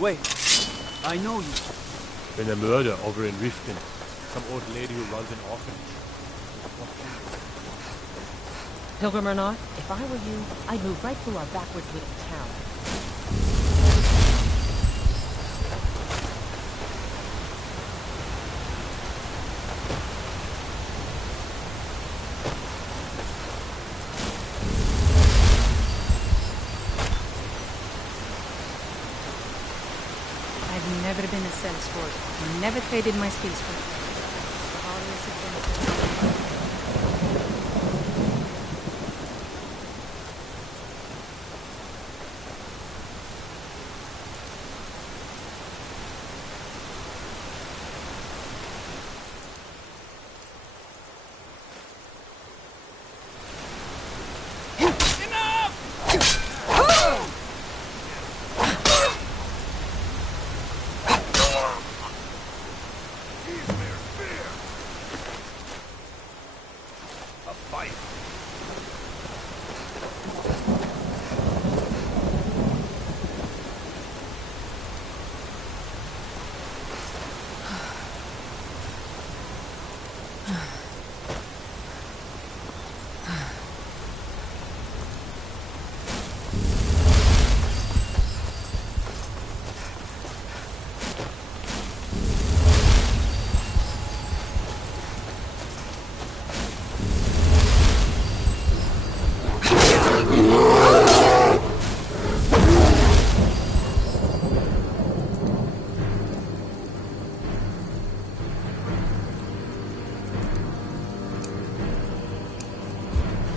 Wait, I know you. Been a murder over in Riften. Some old lady who runs an orphanage. Pilgrim or not, if I were you, I'd move right through our backwards little town. I've never been a sales sport. Never traded my skills for it. I've always been.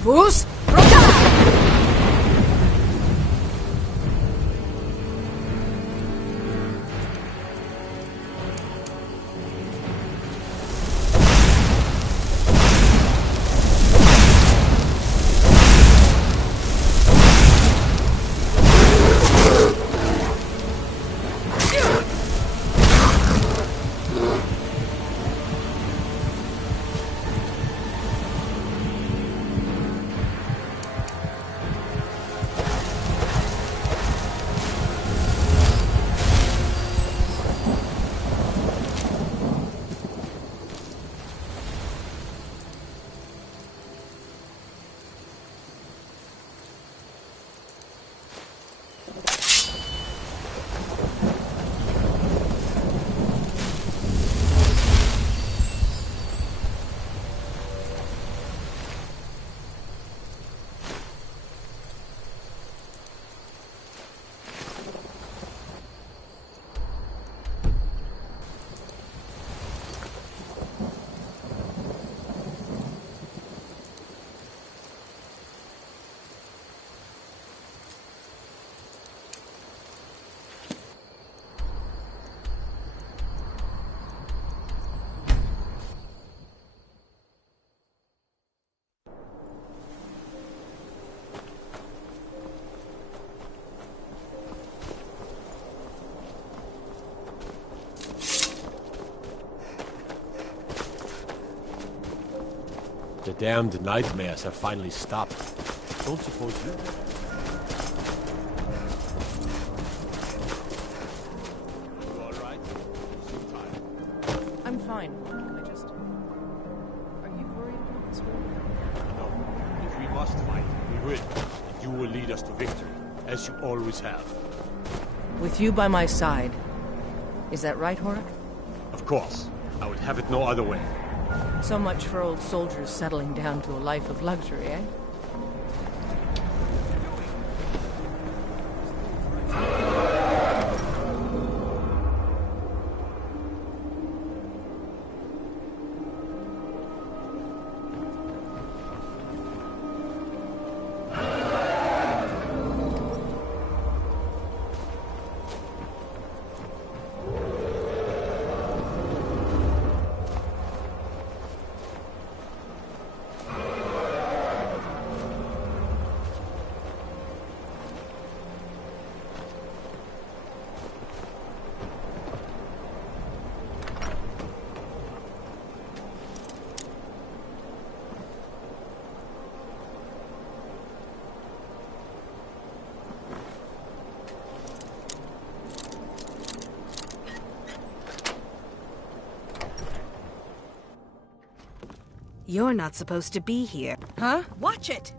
Fus! The damned nightmares have finally stopped. Don't suppose you... You all right? I'm fine. I just... Are you worried about this war? No. If we must fight, we will. And you will lead us to victory, as you always have. With you by my side. Is that right, Horik? Of course. I would have it no other way. So much for old soldiers settling down to a life of luxury, eh? You're not supposed to be here. Huh? Watch it!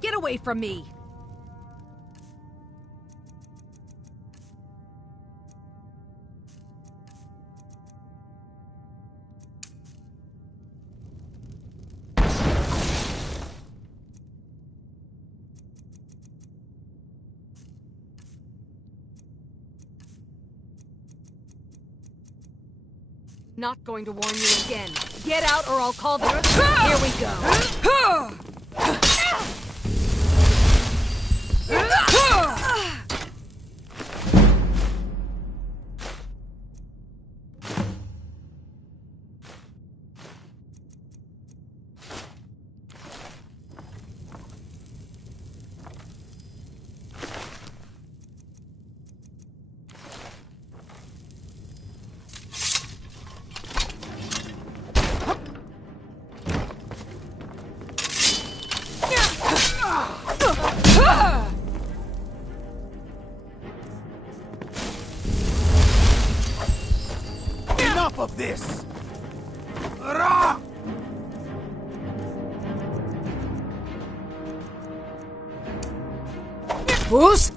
Get away from me! Not going to warn you again. Get out or I'll call the... Here we go. Enough of this! Rah! Who's...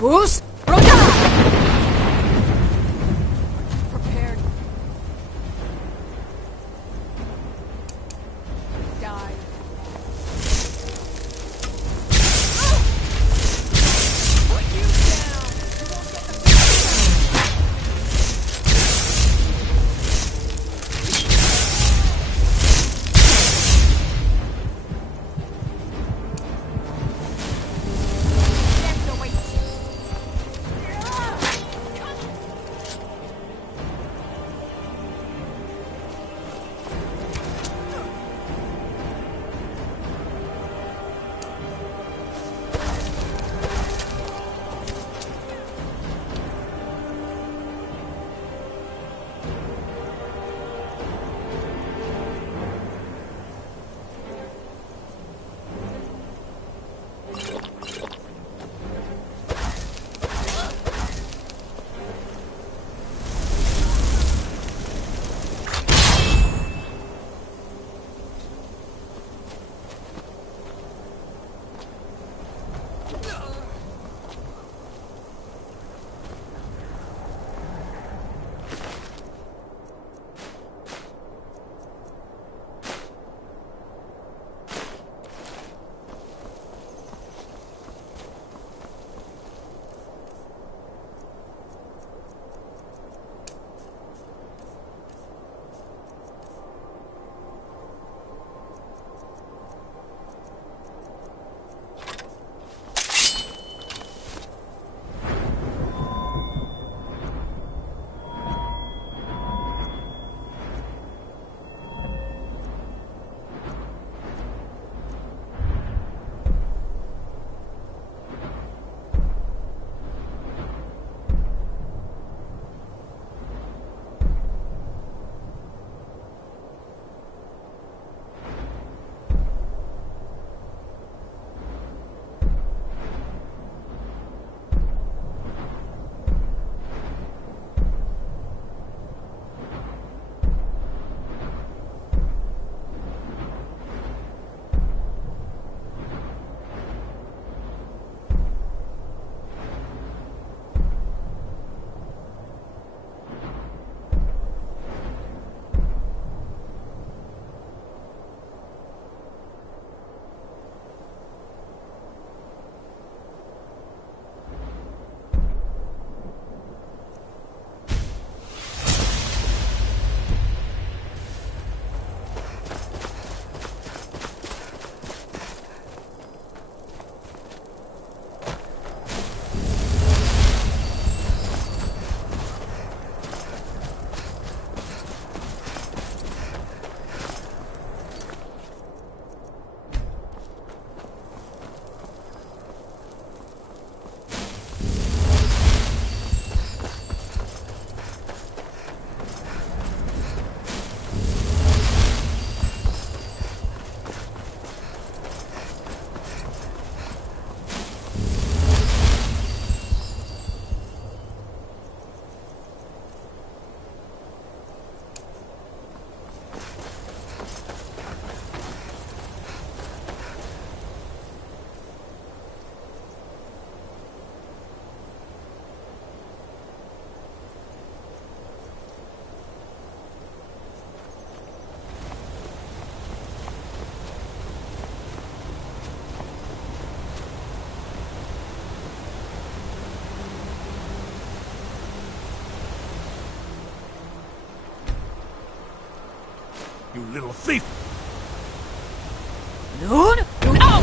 Who's... Prepared. Die. Put you down! You won't get the... Death awaits you. you little thief! Lord? No!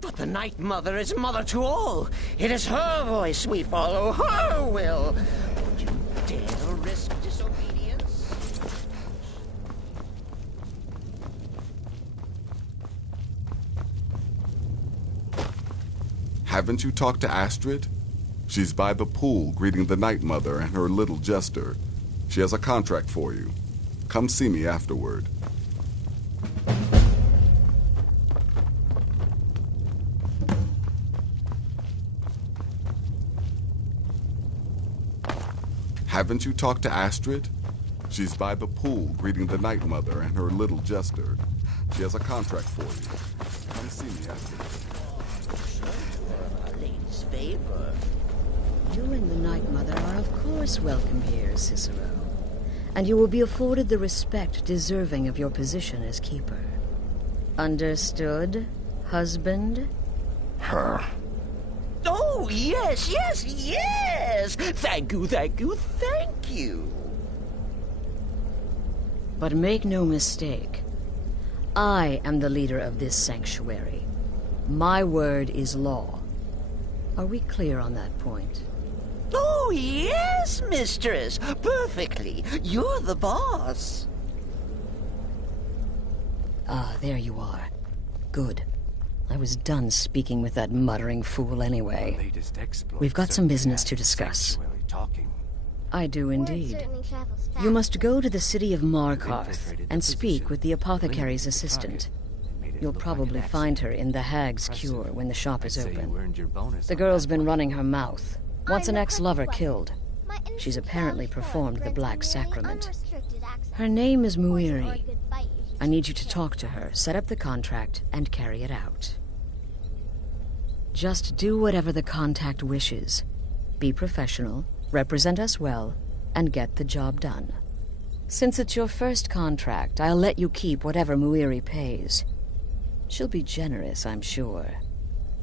But the Night Mother is mother to all. It is her voice we follow, her will. Would you dare risk disobedience? Haven't you talked to Astrid? She's by the pool greeting the Night Mother and her little jester. She has a contract for you. Come see me afterward. Haven't you talked to Astrid? She's by the pool greeting the Night Mother and her little jester. She has a contract for you. Come see me afterward. A lady's favor. You and the Night Mother are of course welcome here, Cicero. And you will be afforded the respect deserving of your position as keeper. Understood, husband? Her. Oh, yes, yes, yes! Thank you, thank you, thank you! But make no mistake. I am the leader of this sanctuary. My word is law. Are we clear on that point? Oh, yes, mistress! Perfectly! You're the boss! Ah, there you are. Good. I was done speaking with that muttering fool anyway. We've got some business to discuss. I do indeed. You must go to the city of Markarth and speak with the apothecary's assistant. You'll probably find her in the Hag's Cure when the shop is open. The girl's been running her mouth. Wants an ex-lover killed. She's apparently performed the Black Sacrament. Her name is Muiri. I need you to talk to her, set up the contract, and carry it out. Just do whatever the contact wishes. Be professional, represent us well, and get the job done. Since it's your first contract, I'll let you keep whatever Muiri pays. She'll be generous, I'm sure.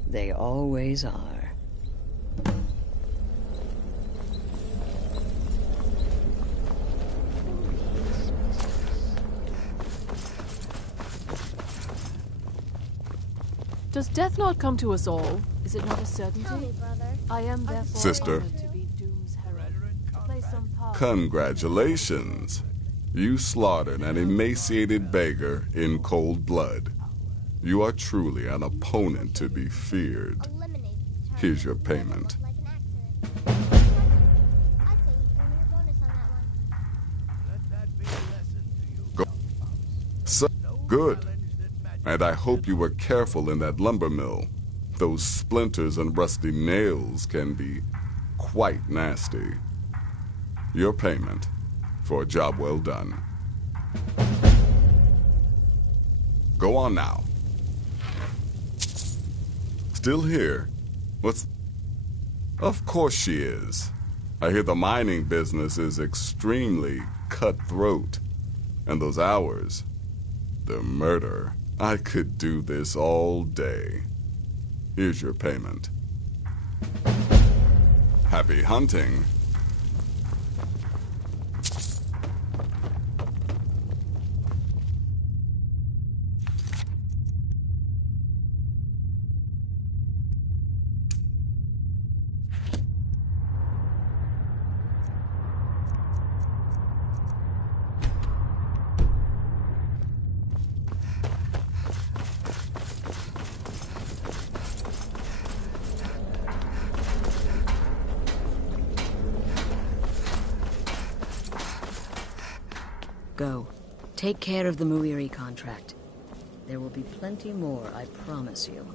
They always are. Does death not come to us all? Is it not a certainty? Tell me, brother. I am therefore Sister. honored to be Doom's herald, to play some part. Congratulations. You slaughtered an emaciated beggar in cold blood. You are truly an opponent to be feared. Eliminate. Here's your payment. Like an accident. I'd say you earn your bonus on that one. Go. So good. And I hope you were careful in that lumber mill. Those splinters and rusty nails can be quite nasty. Your payment for a job well done. Go on now. Still here? What's... Of course she is. I hear the mining business is extremely cutthroat. And those hours, the murder. I could do this all day. Here's your payment. Happy hunting. Go. Take care of the Muiri contract. There will be plenty more, I promise you.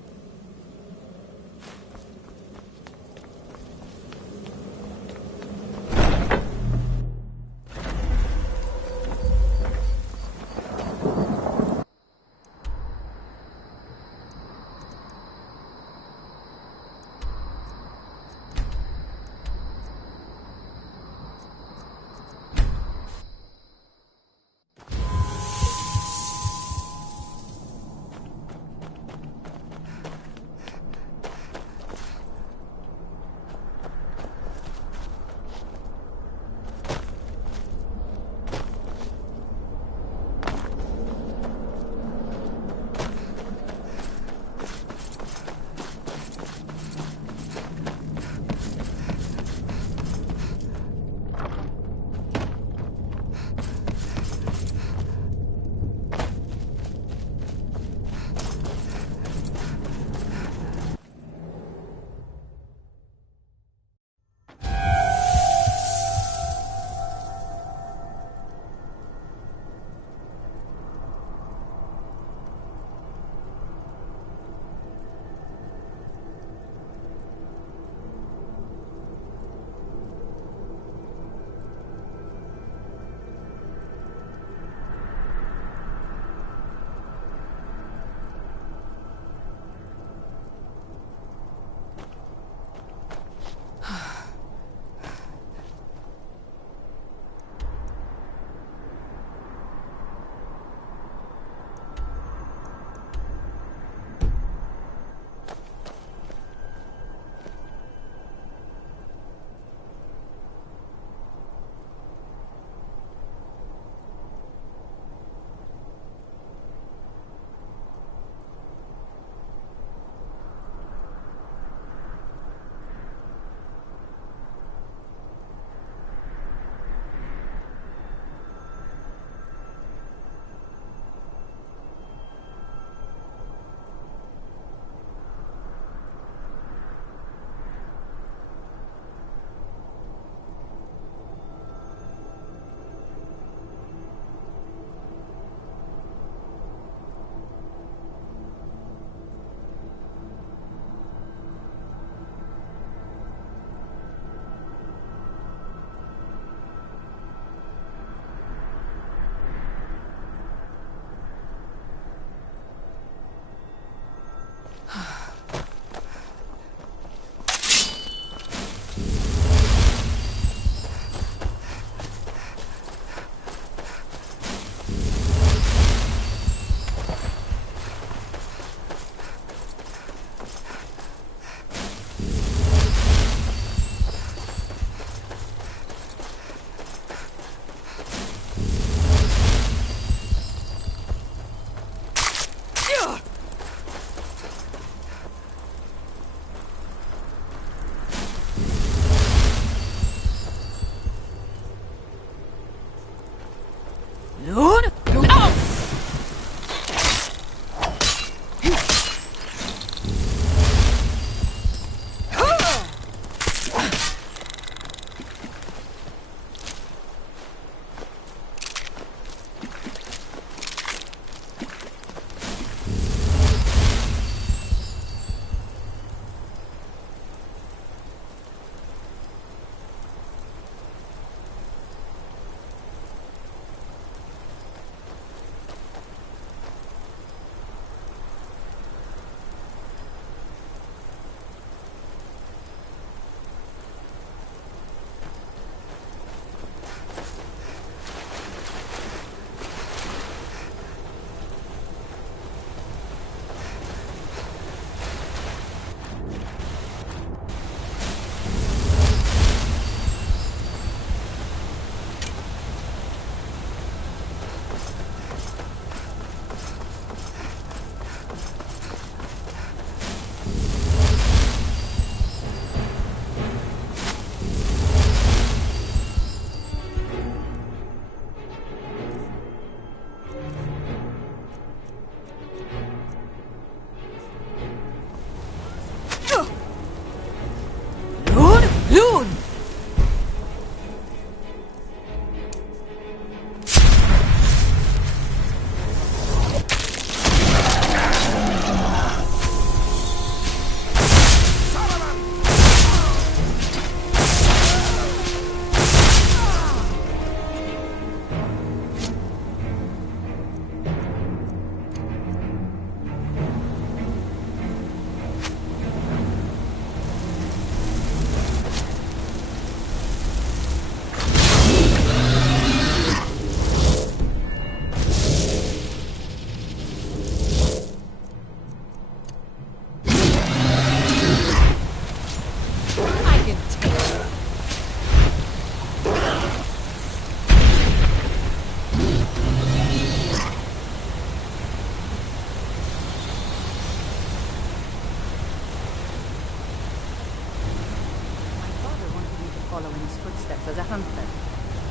was a hunter,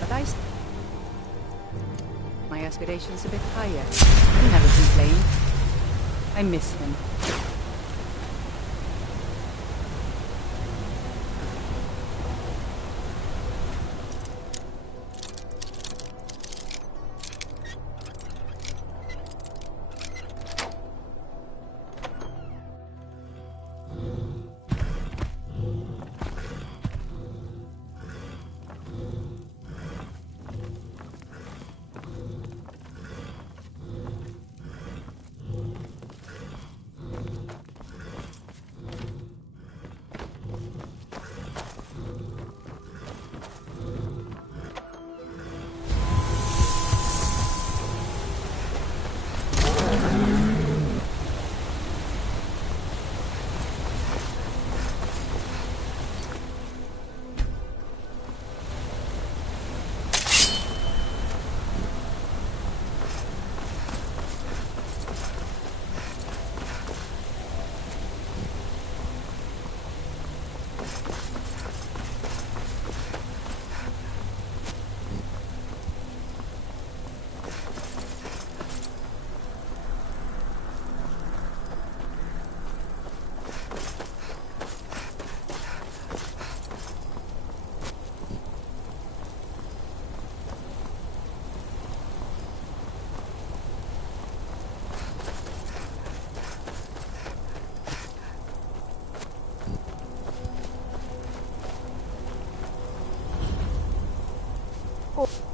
but my aspirations a bit higher. He never complained. I miss him.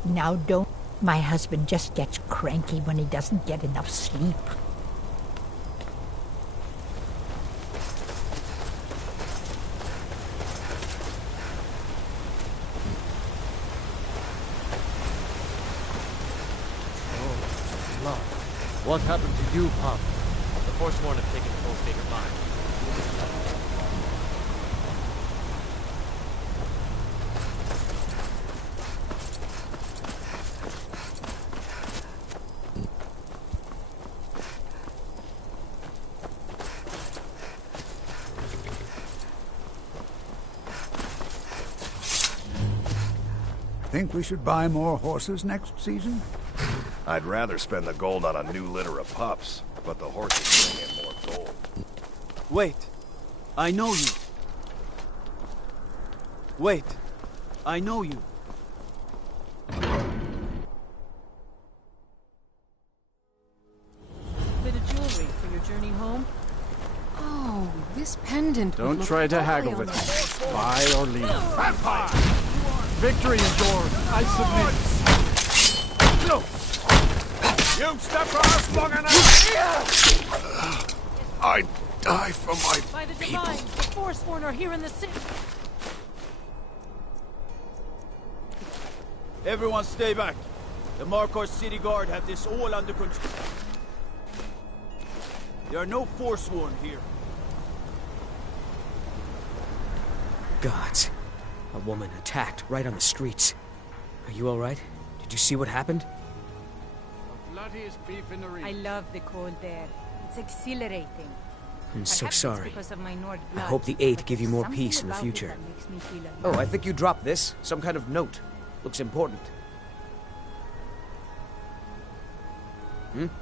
Now don't. My husband just gets cranky when he doesn't get enough sleep. What happened to you, Pop? The Forsworn have taken full state of mind. Think we should buy more horses next season? I'd rather spend the gold on a new litter of pups, but the horses bring in more gold. Wait. I know you. Wait. I know you. Bit of jewelry for your journey home? Oh, this pendant. Don't try to haggle with me. Buy or leave. Vampire! Victory is yours. I submit. No! You've stepped for us long enough! I die for my By the people. divines, the Forsworn are here in the city. Everyone stay back. The Markar City Guard have this all under control. There are no Forsworn here. Gods. A woman attacked right on the streets. Are you alright? Did you see what happened? Bloodiest beef in the region. I love the cold air. It's exhilarating. I'm so Perhaps it's sorry. because of my Nord I blood, hope the Eight but give you there's more something peace in the about it future. that makes me feel Oh, alive. I think you dropped this. Some kind of note. Looks important.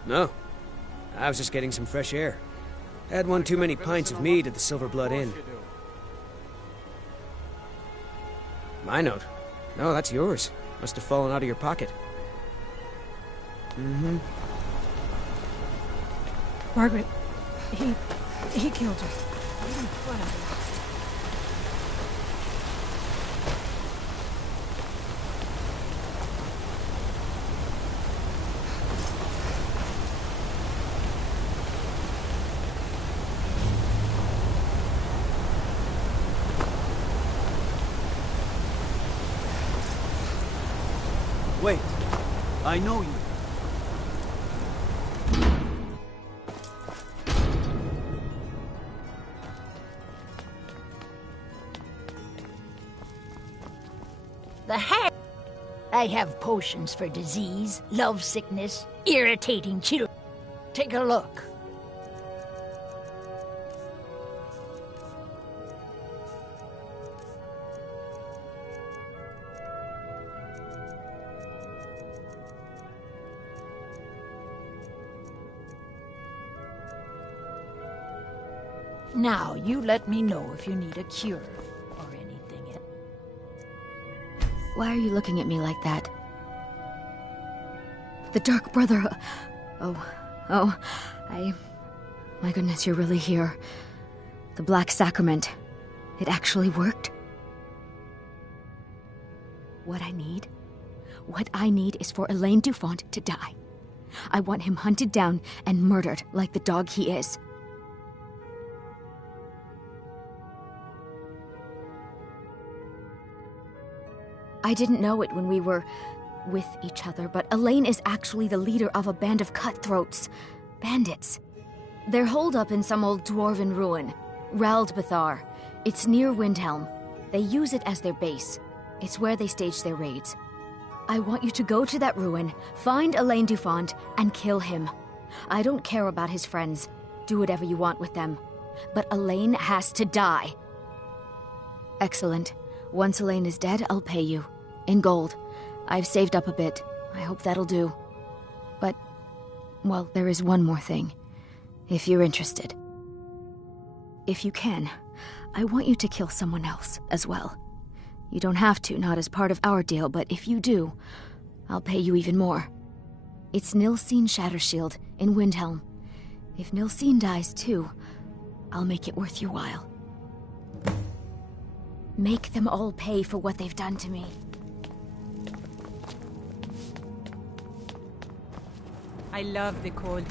No. I was just getting some fresh air. Had one too many pints of mead at the Silver Blood Inn. My note? No, that's yours. Must have fallen out of your pocket. Mm-hmm. Margaret, he killed her. Right in front of her. Wait. I know you. The hag. I have potions for disease, love sickness, irritating children. Take a look. Now, you let me know if you need a cure or anything else. Why are you looking at me like that? The Dark Brother... My goodness, you're really here. The Black Sacrament. It actually worked? What I need is for Elaine Dufont to die. I want him hunted down and murdered like the dog he is. I didn't know it when we were with each other, but Elaine is actually the leader of a band of cutthroats. Bandits. They're holed up in some old dwarven ruin. Raldbathar. It's near Windhelm. They use it as their base. It's where they stage their raids. I want you to go to that ruin, find Elaine Dufont, and kill him. I don't care about his friends. Do whatever you want with them. But Elaine has to die. Excellent. Once Elaine is dead, I'll pay you. In gold. I've saved up a bit. I hope that'll do. But, well, there is one more thing. If you're interested. If you can, I want you to kill someone else as well. You don't have to, not as part of our deal, but if you do, I'll pay you even more. It's Nilsine Shattershield in Windhelm. If Nilsine dies too, I'll make it worth your while. Make them all pay for what they've done to me. I love the cold.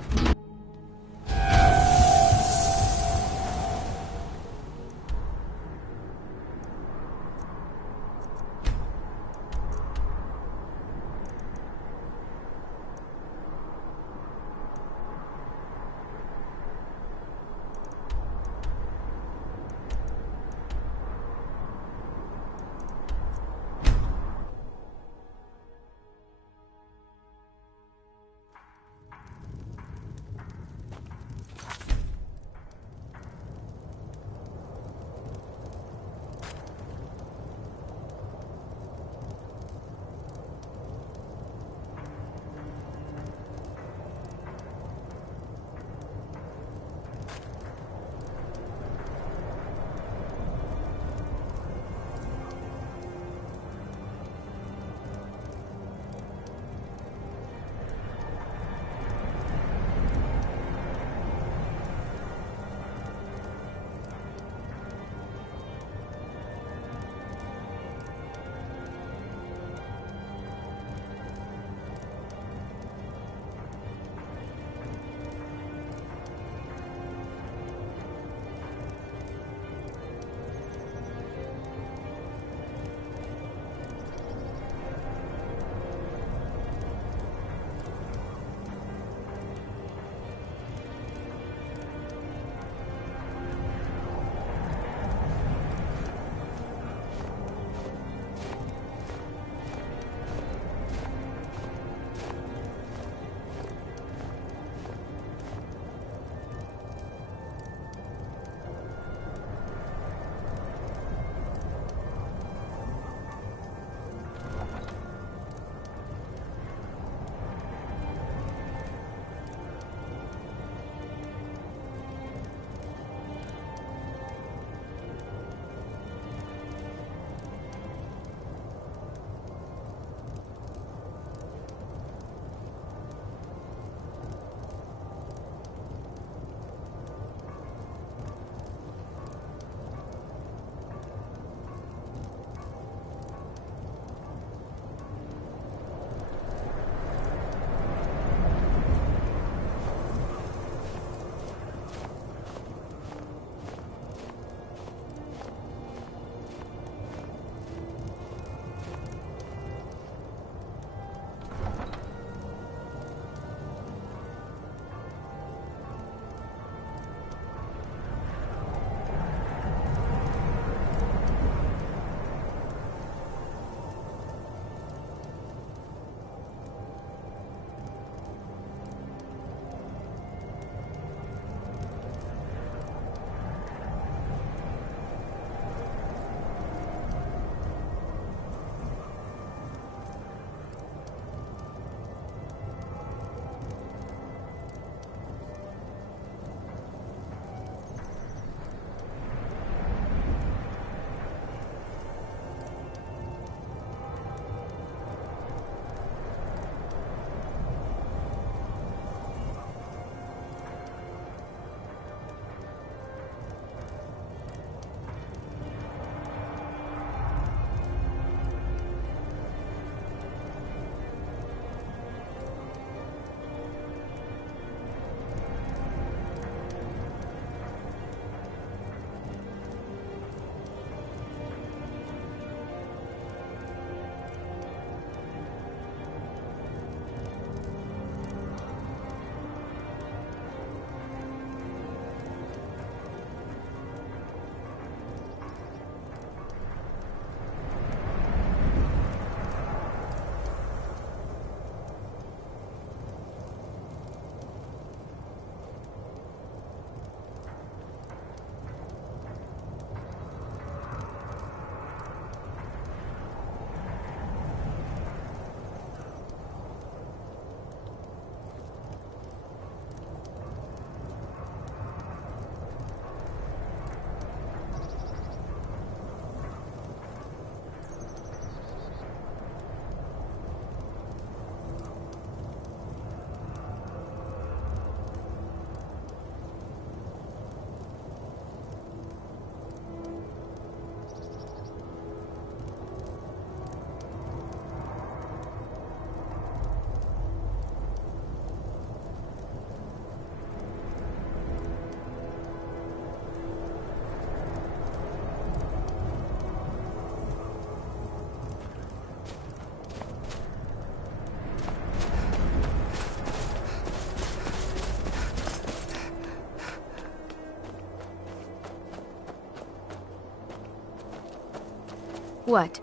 What?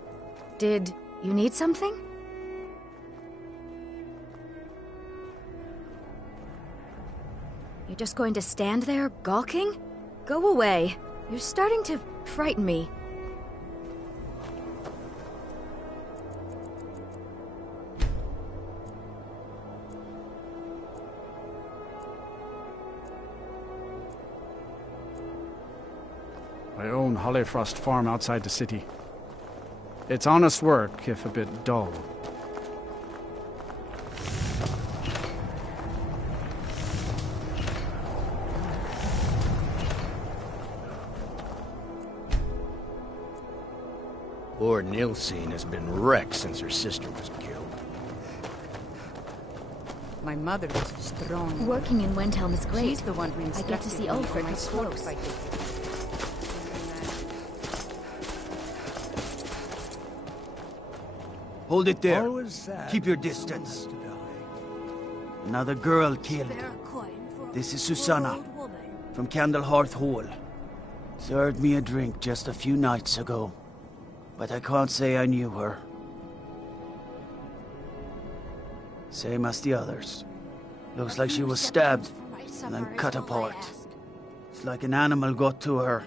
Did you need something? You're just going to stand there, gawking? Go away. You're starting to frighten me. I own Hollyfrost Farm outside the city. It's honest work, if a bit dull. Poor Nilsine has been wrecked since her sister was killed. My mother was strong. Working in Windhelm is great. She's the one who I get to see instructed me Ulfric for my up sword close. fighting. Hold it there. Keep your distance. Another girl killed. This is Susanna, from Candlehearth Hall. Served me a drink just a few nights ago, but I can't say I knew her. Same as the others. Looks like she was stabbed and then cut apart. It's like an animal got to her,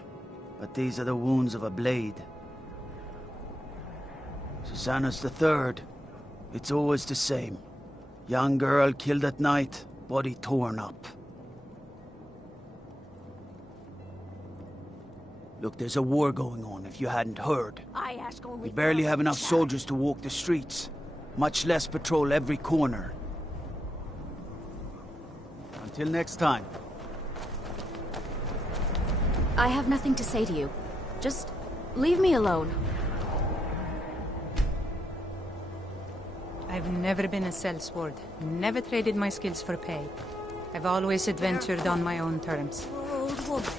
but these are the wounds of a blade. Susanna's the third. It's always the same. Young girl killed at night, body torn up. Look, there's a war going on, if you hadn't heard. We barely have enough soldiers to walk the streets, much less patrol every corner. Until next time. I have nothing to say to you. Just leave me alone. I've never been a sellsword. Never traded my skills for pay. I've always adventured on my own terms. Old woman.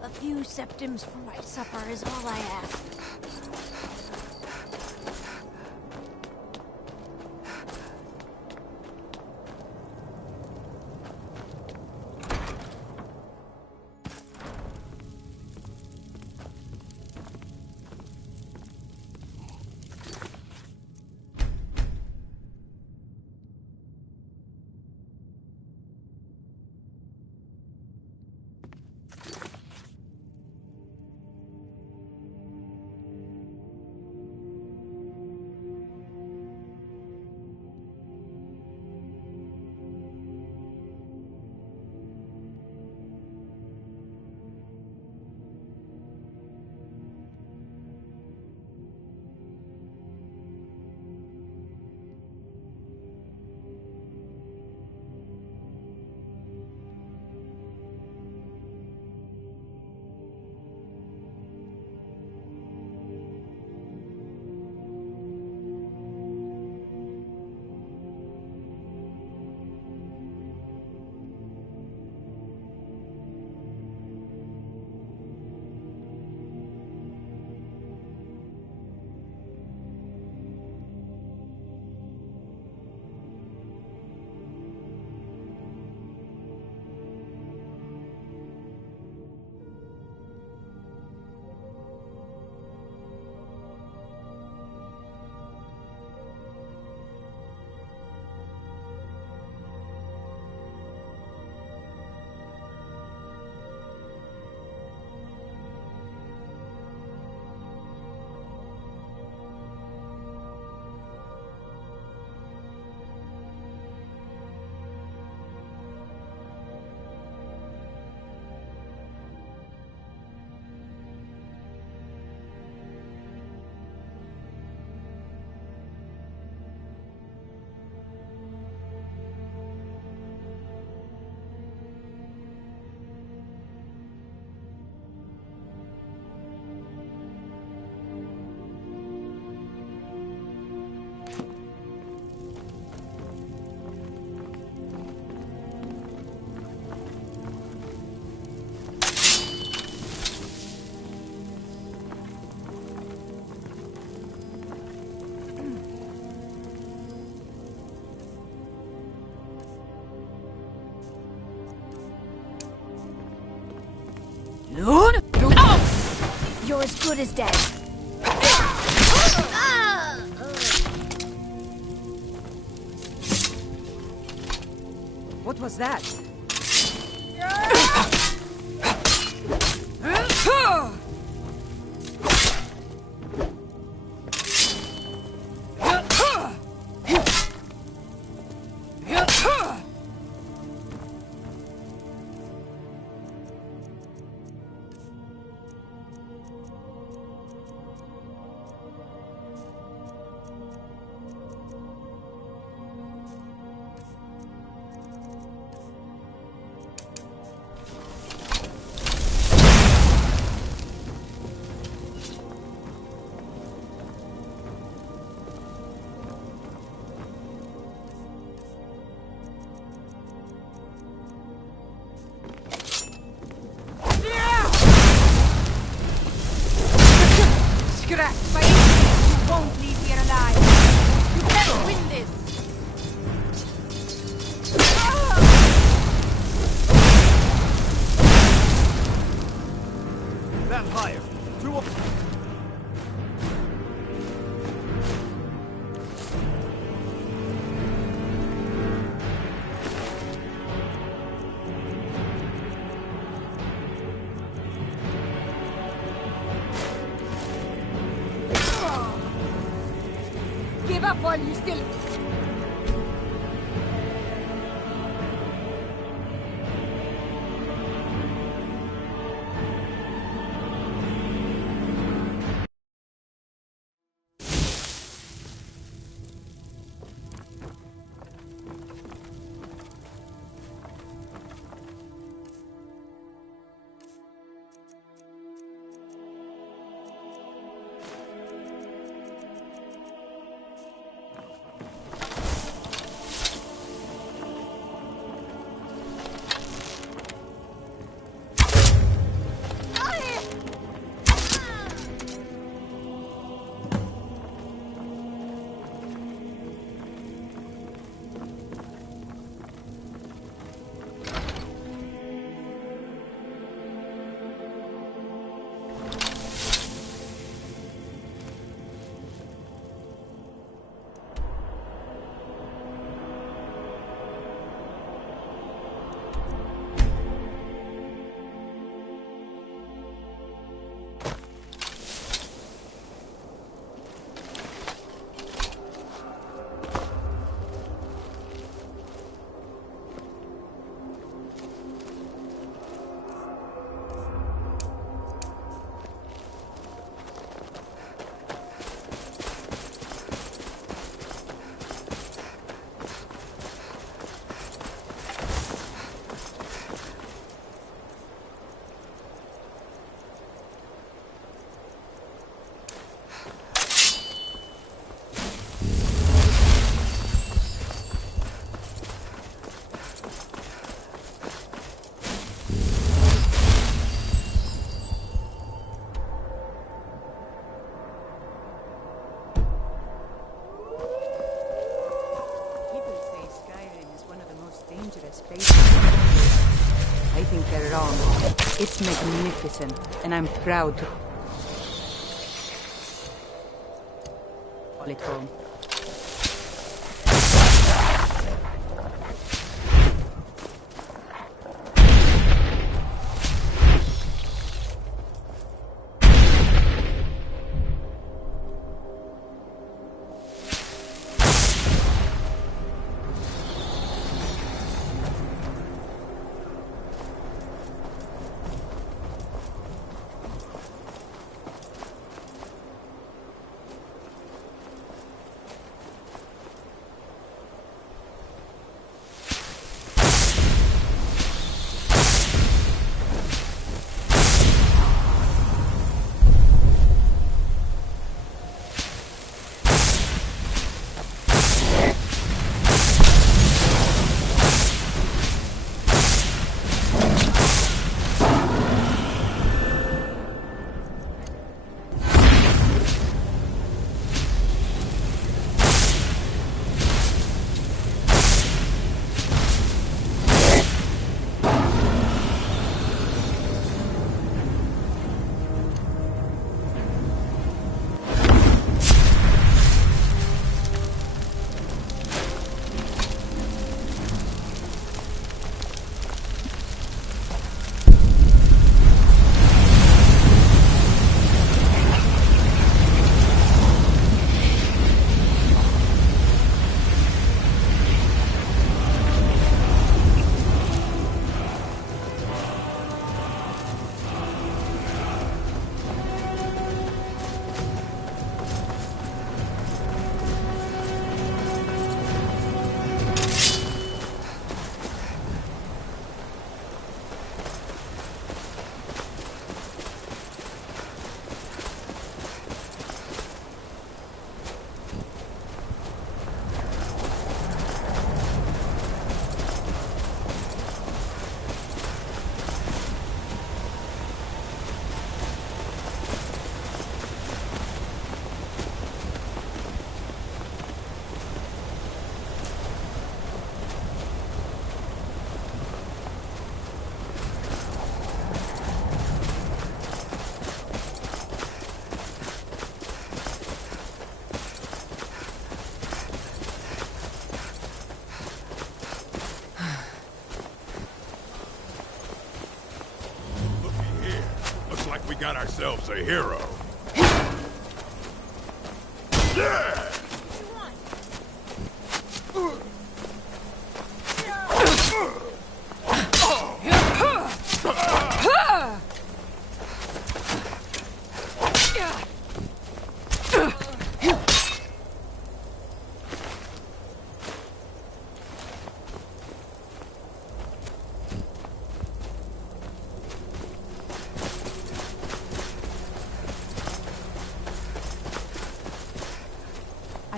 A few septims for my supper is all I ask. as good as dead. What was that? Scratch by instinct, you won't leave here alive. You can't win this. That higher. Two of... Give up while you still... People say Skyrim is one of the most dangerous places. I think they're wrong. It's magnificent, and I'm proud to call it home. got ourselves a hero.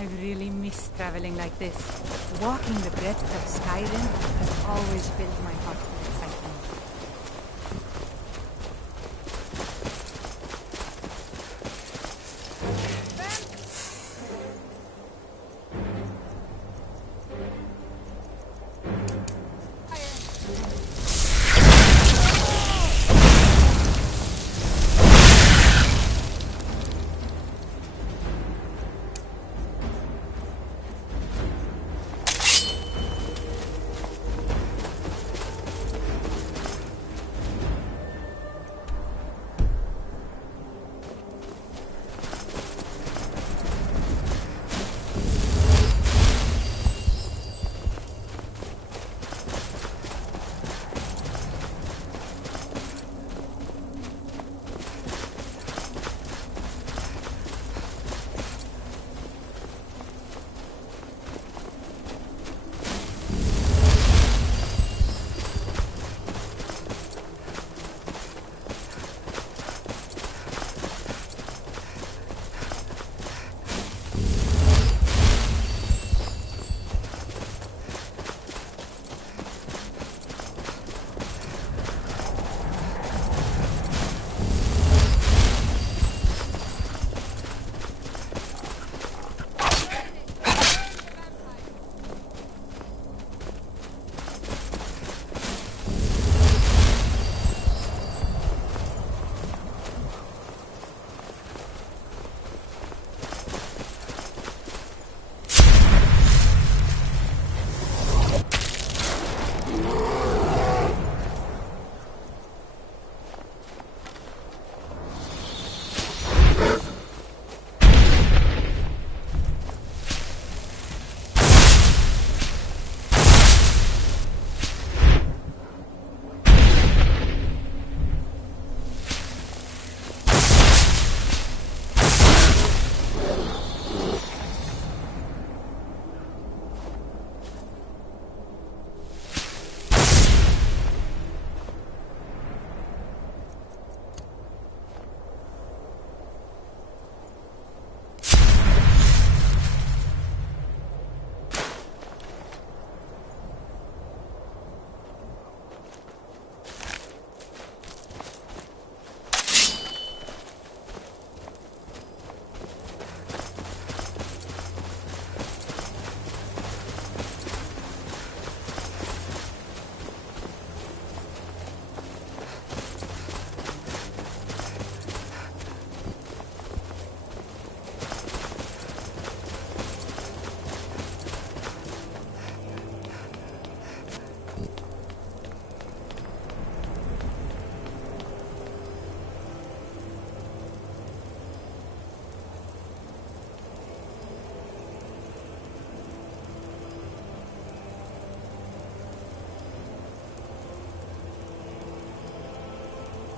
I really miss traveling like this. Walking the breadth of Skyrim has always filled my heart with excitement.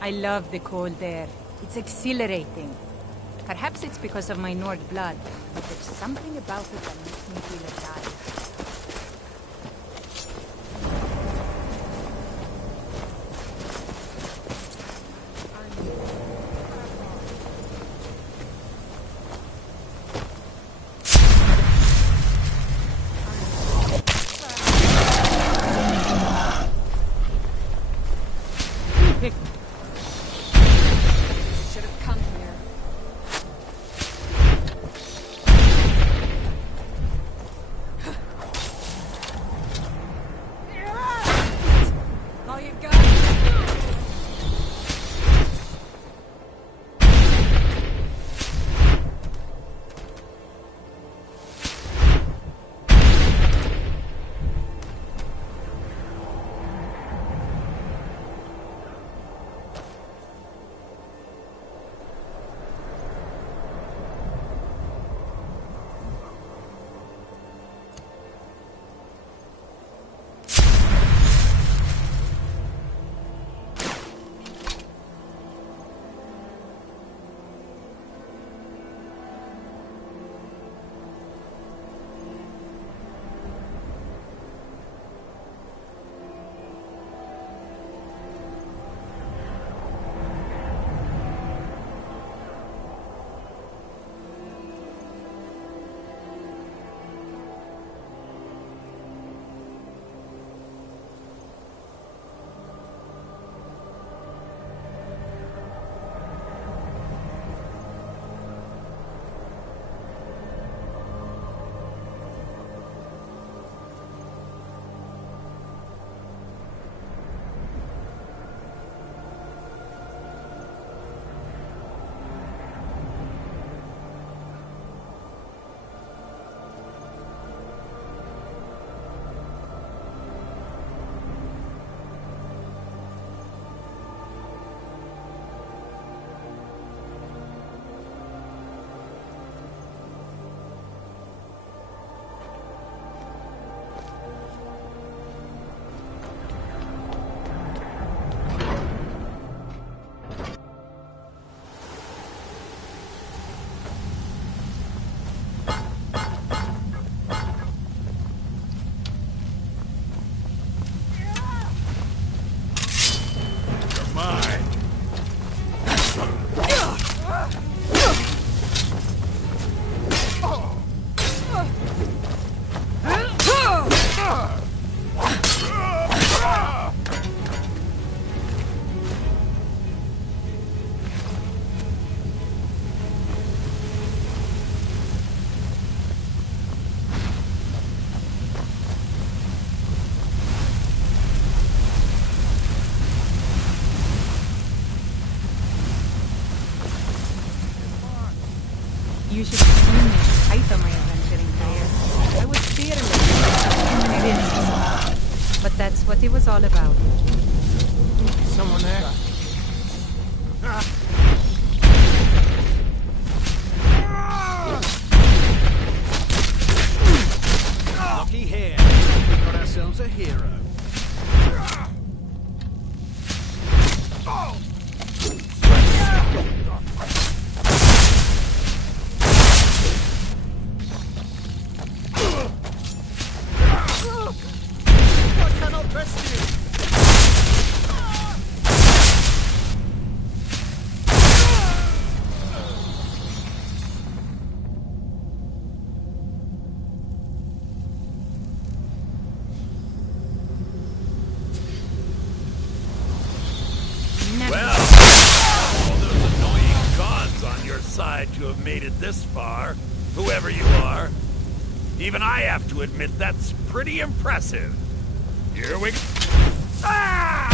I love the cold air. It's exhilarating. Perhaps it's because of my Nord blood, but there's something about it that makes me feel alive. it was all about. Someone there? Lucky here. We got ourselves a hero. I cannot rescue you! Well, all those annoying gods on your side to have made it this far, whoever you are. Even I have to admit that's pretty impressive. Here we go. Ah!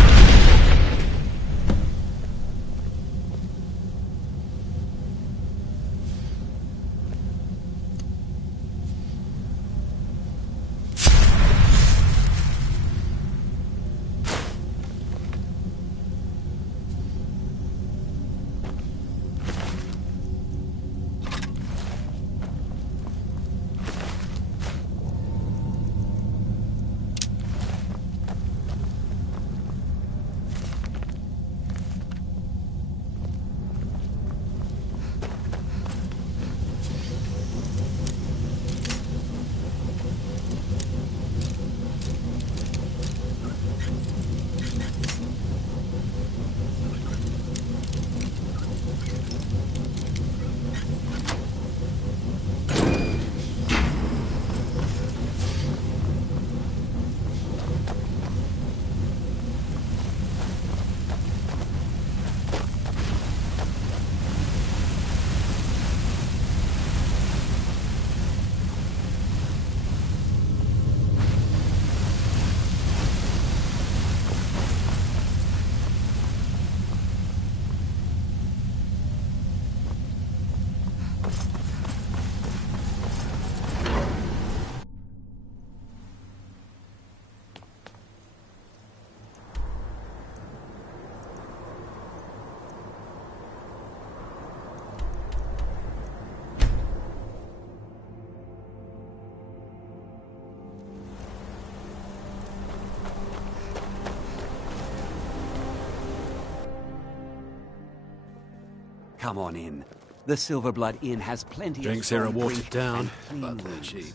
Come on in. The Silverblood Inn has plenty Drinks of here are strong watered drink down, and but clean they're rooms. cheap.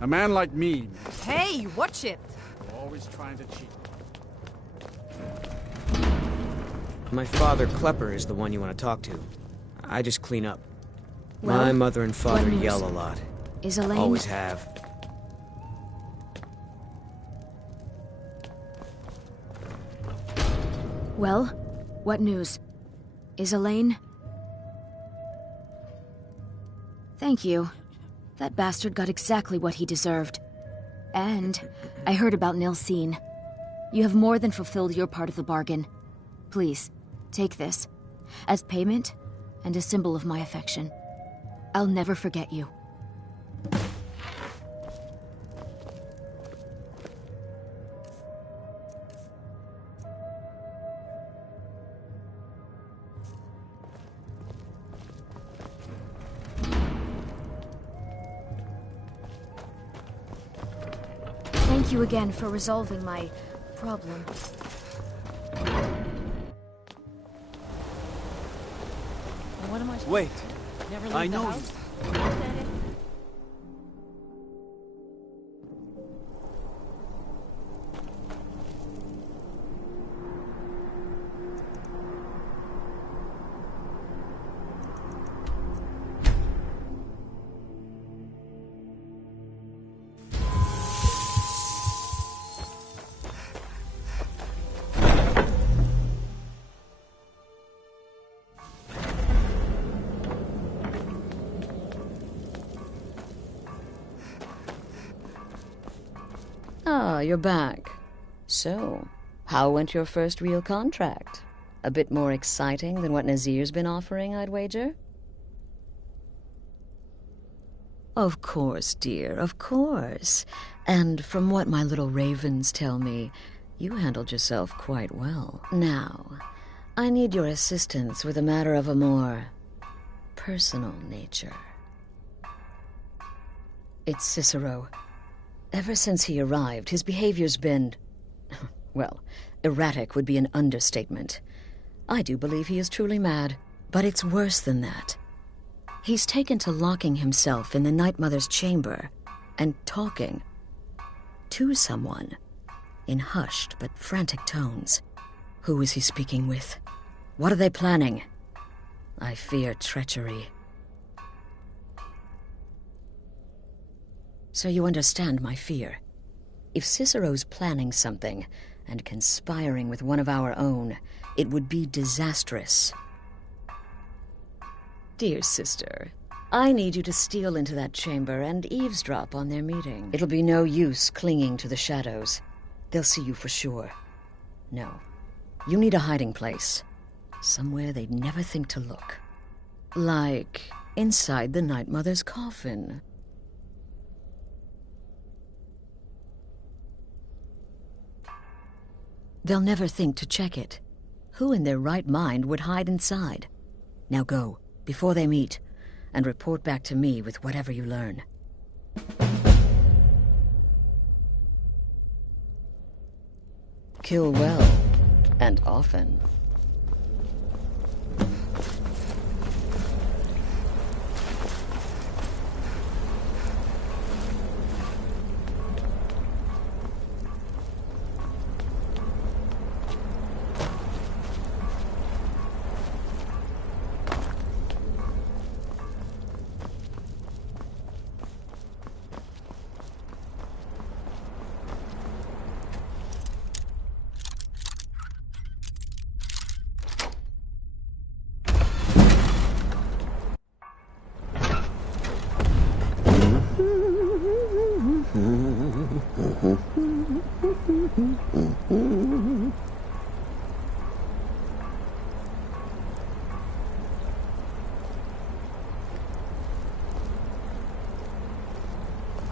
A man like me, Hey, watch it! always trying to cheat. My father, Klepper, is the one you want to talk to. I just clean up. Well, My mother and father what news? yell a lot. Is Elaine... Always have. Well, what news? Is Elaine... Thank you. That bastard got exactly what he deserved. And I heard about Nilsine. You have more than fulfilled your part of the bargain. Please, take this. As payment, and a symbol of my affection. I'll never forget you. Thank you again for resolving my problem. What am I supposed Wait, to never leave I the know house? Ah, you're back. So, how went your first real contract? A bit more exciting than what Nazir's been offering, I'd wager? Of course, dear, of course. And from what my little ravens tell me, you handled yourself quite well. Now, I need your assistance with a matter of a more personal nature. It's Cicero. Ever since he arrived, his behavior's been... well, erratic would be an understatement. I do believe he is truly mad, but it's worse than that. He's taken to locking himself in the Night Mother's chamber and talking to someone in hushed but frantic tones. Who is he speaking with? What are they planning? I fear treachery. So you understand my fear. If Cicero's planning something and conspiring with one of our own, it would be disastrous. Dear sister, I need you to steal into that chamber and eavesdrop on their meeting. It'll be no use clinging to the shadows. They'll see you for sure. No, you need a hiding place. Somewhere they'd never think to look. Like inside the Night Mother's coffin. They'll never think to check it. Who in their right mind would hide inside? Now go, before they meet, and report back to me with whatever you learn. Kill well, and often.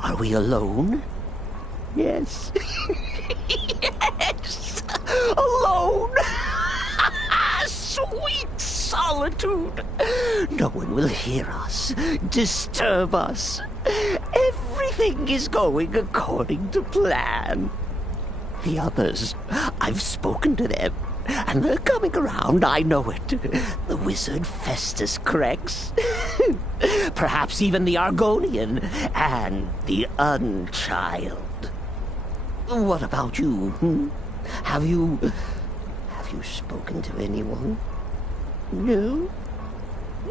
Are we alone? Yes. Yes! Alone! Sweet solitude! No one will hear us, disturb us. Everything is going according to plan. The others, I've spoken to them, and they're coming around, I know it. The wizard Festus Crex. Perhaps even the Argonian, and the Unchild. What about you? Have you spoken to anyone? No?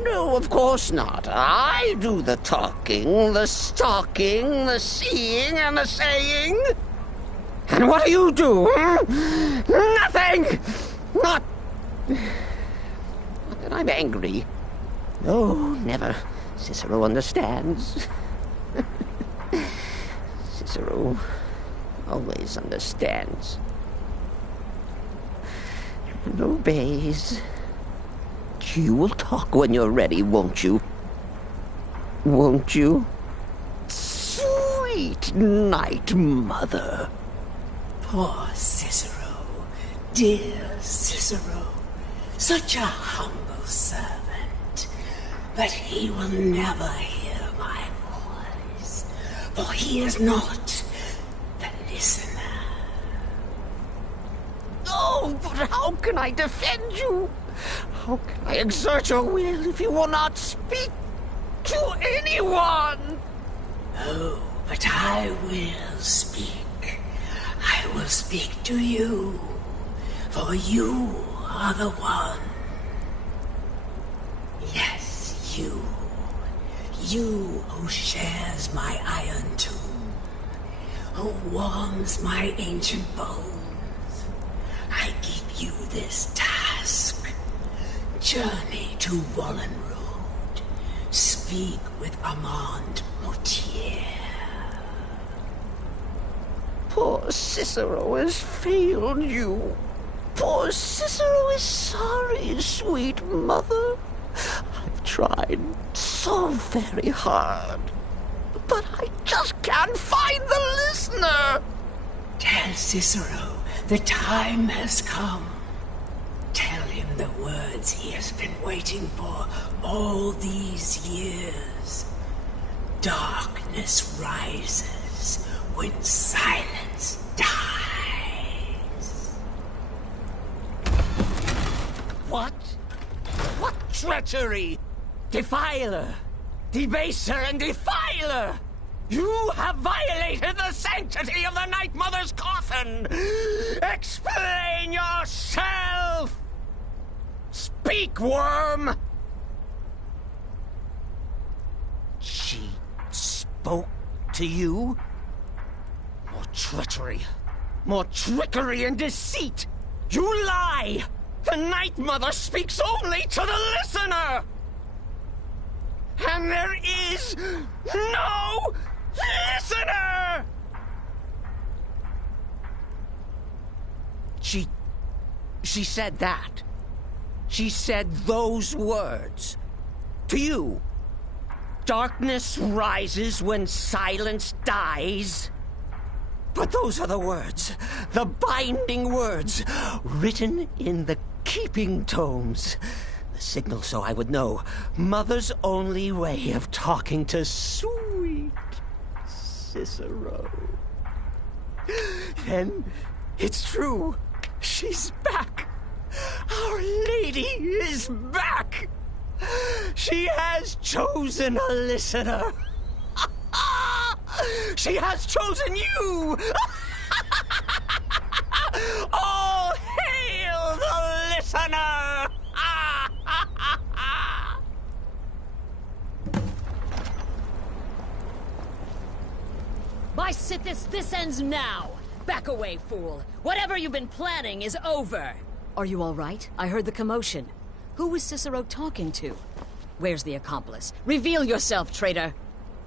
No, of course not. I do the talking, the stalking, the seeing, and the saying. And what do you do? Nothing! Not that I'm angry. No, never. Cicero understands. Cicero always understands. And obeys. You will talk when you're ready, won't you? Won't you? Sweet Night Mother. Poor Cicero, dear Cicero, such a humble servant. But he will never hear my voice, for he is not the listener. Oh, but how can I defend you? How can I exert your will if you will not speak to anyone? Oh, but I will speak. I will speak to you, for you are the one. Yes, you. You who shares my iron tomb, who warms my ancient bones. I give you this task. Journey to Wallen Road. Speak with Armand Mortier. Poor Cicero has failed you. Poor Cicero is sorry, sweet mother. I've tried so very hard. but I just can't find the listener. Tell Cicero the time has come. Tell him the words he has been waiting for all these years. Darkness rises when silence dies. What? What treachery? Defiler! Debaser and defiler! You have violated the sanctity of the Night Mother's coffin! Explain yourself! Speak, worm! She spoke to you? More treachery, more trickery and deceit! You lie! The Night Mother speaks only to the listener! And there is no listener! She said that. She said those words. To you. Darkness rises when silence dies. But those are the words, the binding words, written in the keeping tomes. The signal so I would know. Mother's only way of talking to sweet Cicero. Then it's true. She's back. Our lady is back. She has chosen a listener. She has chosen you. All hail the listener. By Sithis, this ends now! Back away, fool! Whatever you've been planning is over! Are you all right? I heard the commotion. Who was Cicero talking to? Where's the accomplice? Reveal yourself, traitor!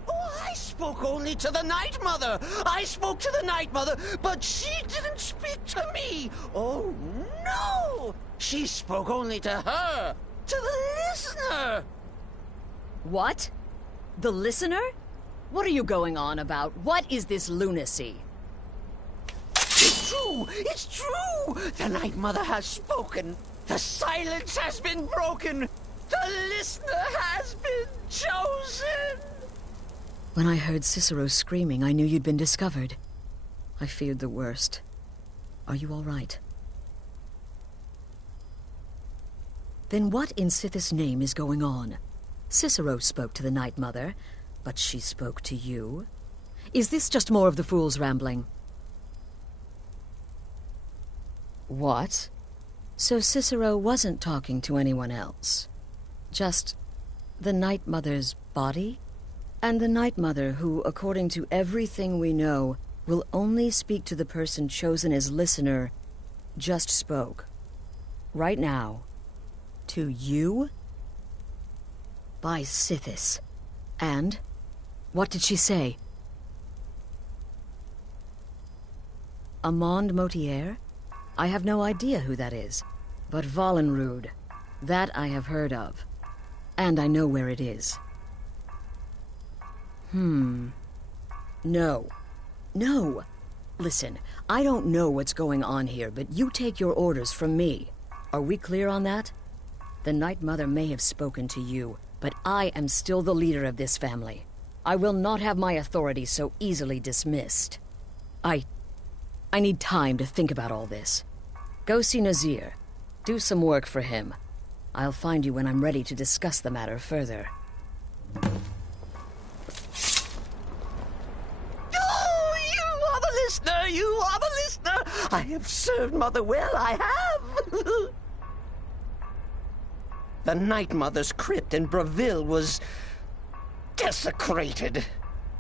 Oh, I spoke only to the Night Mother! I spoke to the Night Mother, but she didn't speak to me! Oh, no! She spoke only to her! To the listener! What? The listener? What are you going on about? What is this lunacy? It's true! It's true! The Night Mother has spoken! The silence has been broken! The listener has been chosen! When I heard Cicero screaming, I knew you'd been discovered. I feared the worst. Are you all right? Then what in Sithis' name is going on? Cicero spoke to the Night Mother, but she spoke to you? Is this just more of the fool's rambling? What? So Cicero wasn't talking to anyone else? Just the Night Mother's body? And the Night Mother who, according to everything we know, will only speak to the person chosen as listener, just spoke. Right now. To you? By Sithis. And? What did she say? Amand Motier? I have no idea who that is. But Valenrud, that I have heard of. And I know where it is. No. No! Listen, I don't know what's going on here, but you take your orders from me. Are we clear on that? The Night Mother may have spoken to you, but I am still the leader of this family. I will not have my authority so easily dismissed. I need time to think about all this. Go see Nazir. Do some work for him. I'll find you when I'm ready to discuss the matter further. Oh, you are the listener! You are the listener! I have served Mother well, I have! The Night Mother's crypt in Breville was desecrated.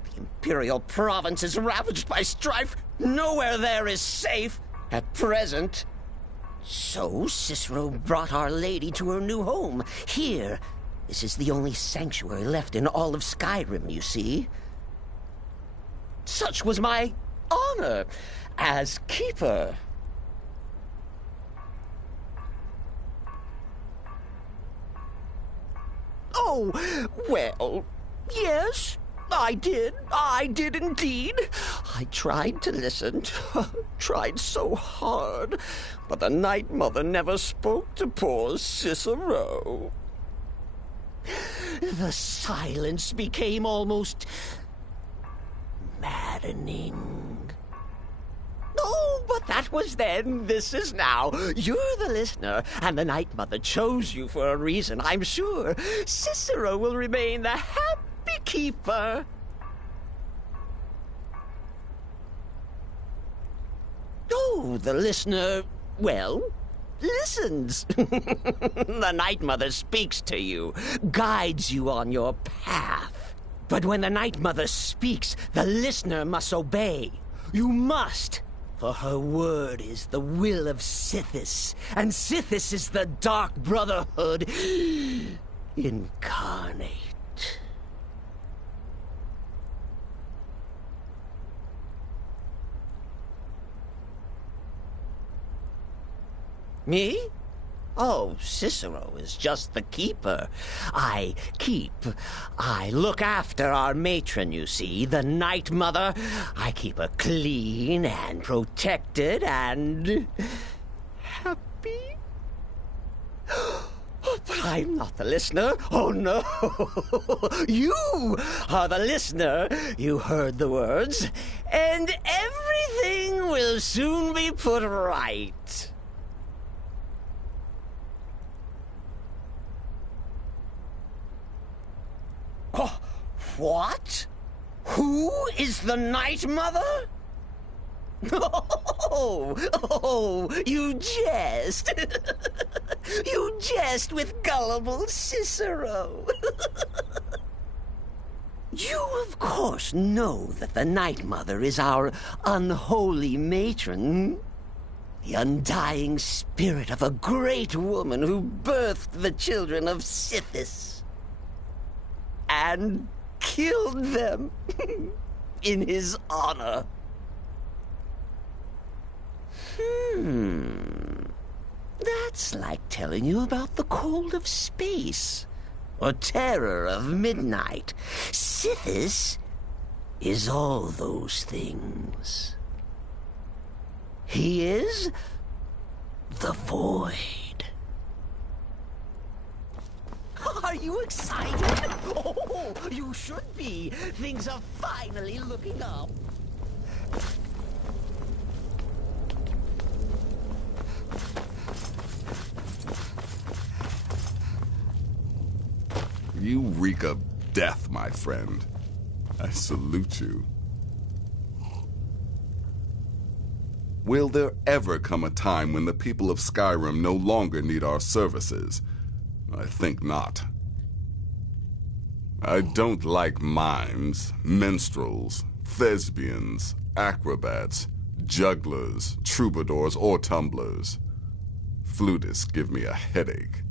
The Imperial province is ravaged by strife. Nowhere there is safe at present. So Cicero brought Our Lady to her new home. Here, this is the only sanctuary left in all of Skyrim, you see. Such was my honor as keeper. Oh, well, yes. I did indeed. I tried to listen, tried so hard, but the Night Mother never spoke to poor Cicero. The silence became almost maddening. Oh, but that was then, this is now. You're the listener, and the Night Mother chose you for a reason, I'm sure. Cicero will remain the happy keeper. Oh, the listener, well, listens. The Night Mother speaks to you, guides you on your path. But when the Night Mother speaks, the listener must obey. You must, for her word is the will of Sithis, and Sithis is the Dark Brotherhood incarnate. Me? Oh, Cicero is just the keeper. I look after our matron, you see, the Night Mother. I keep her clean and protected and happy. But I'm not the listener. Oh, no. You are the listener. You heard the words. And everything will soon be put right. Oh, what? Who is the Night Mother? Oh, you jest. You jest with gullible Cicero. You, of course, know that the Night Mother is our unholy matron. The undying spirit of a great woman who birthed the children of Sithis. And killed them in his honor. That's like telling you about the cold of space, or terror of midnight. Sithis is all those things. He is the void. Are you excited? Oh, you should be. Things are finally looking up. You reek of death, my friend. I salute you. Will there ever come a time when the people of Skyrim no longer need our services? I think not. I don't like mimes, minstrels, thespians, acrobats, jugglers, troubadours, or tumblers. Flutists give me a headache.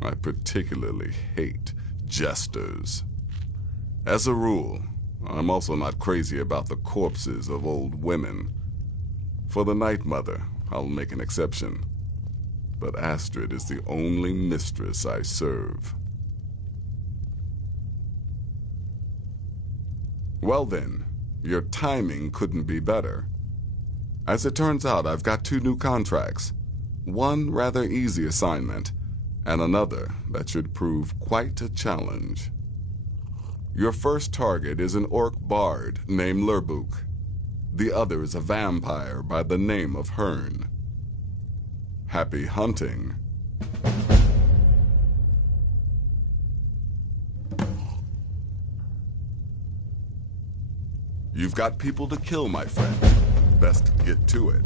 I particularly hate jesters. As a rule, I'm also not crazy about the corpses of old women. For the Night Mother, I'll make an exception. But Astrid is the only mistress I serve. Well then, your timing couldn't be better. As it turns out, I've got 2 new contracts. One rather easy assignment, and another that should prove quite a challenge. Your first target is an orc bard named Lurbuk. The other is a vampire by the name of Hearn. Happy hunting. You've got people to kill, my friend. Best get to it.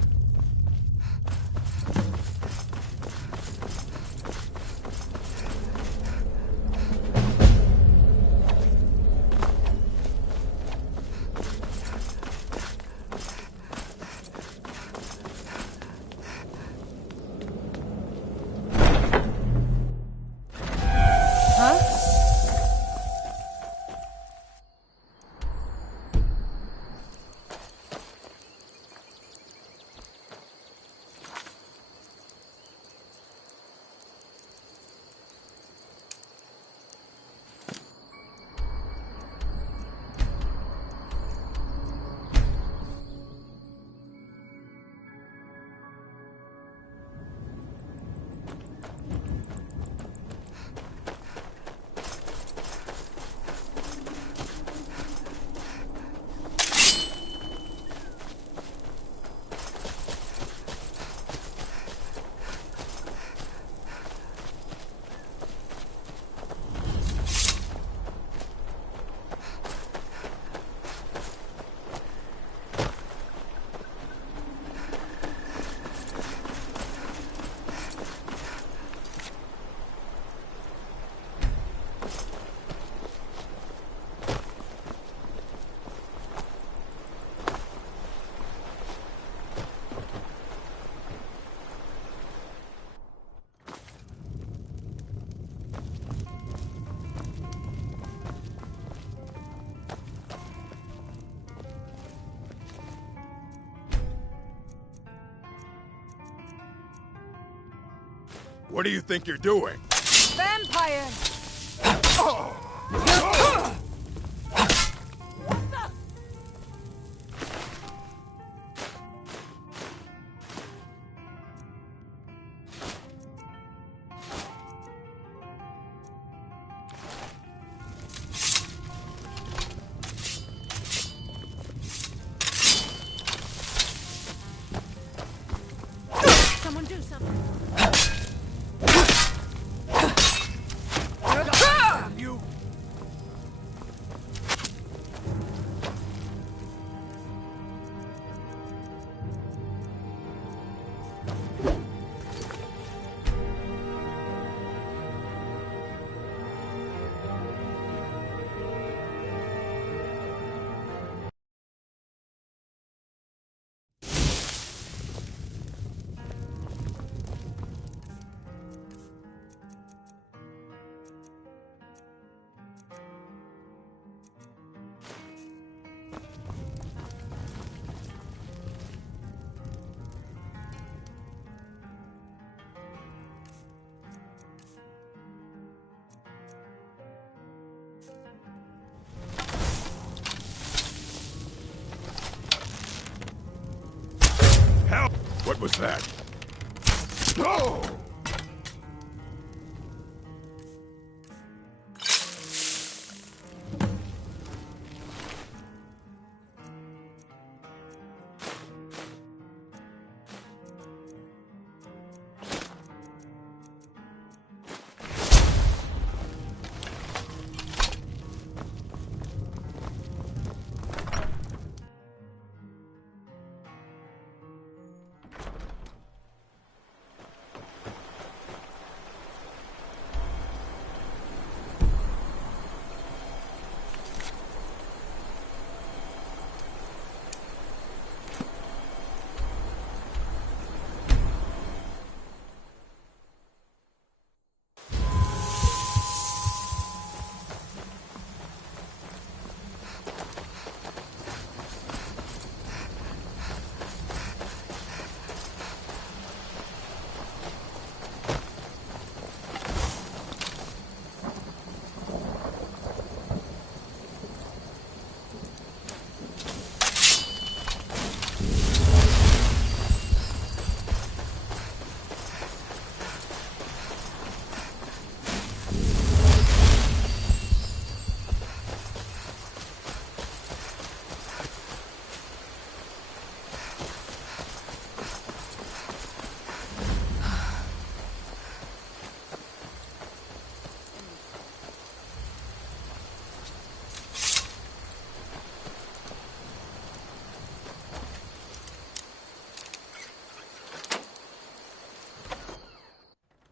What do you think you're doing? Vampire! Someone do something. You. Help! What was that? No!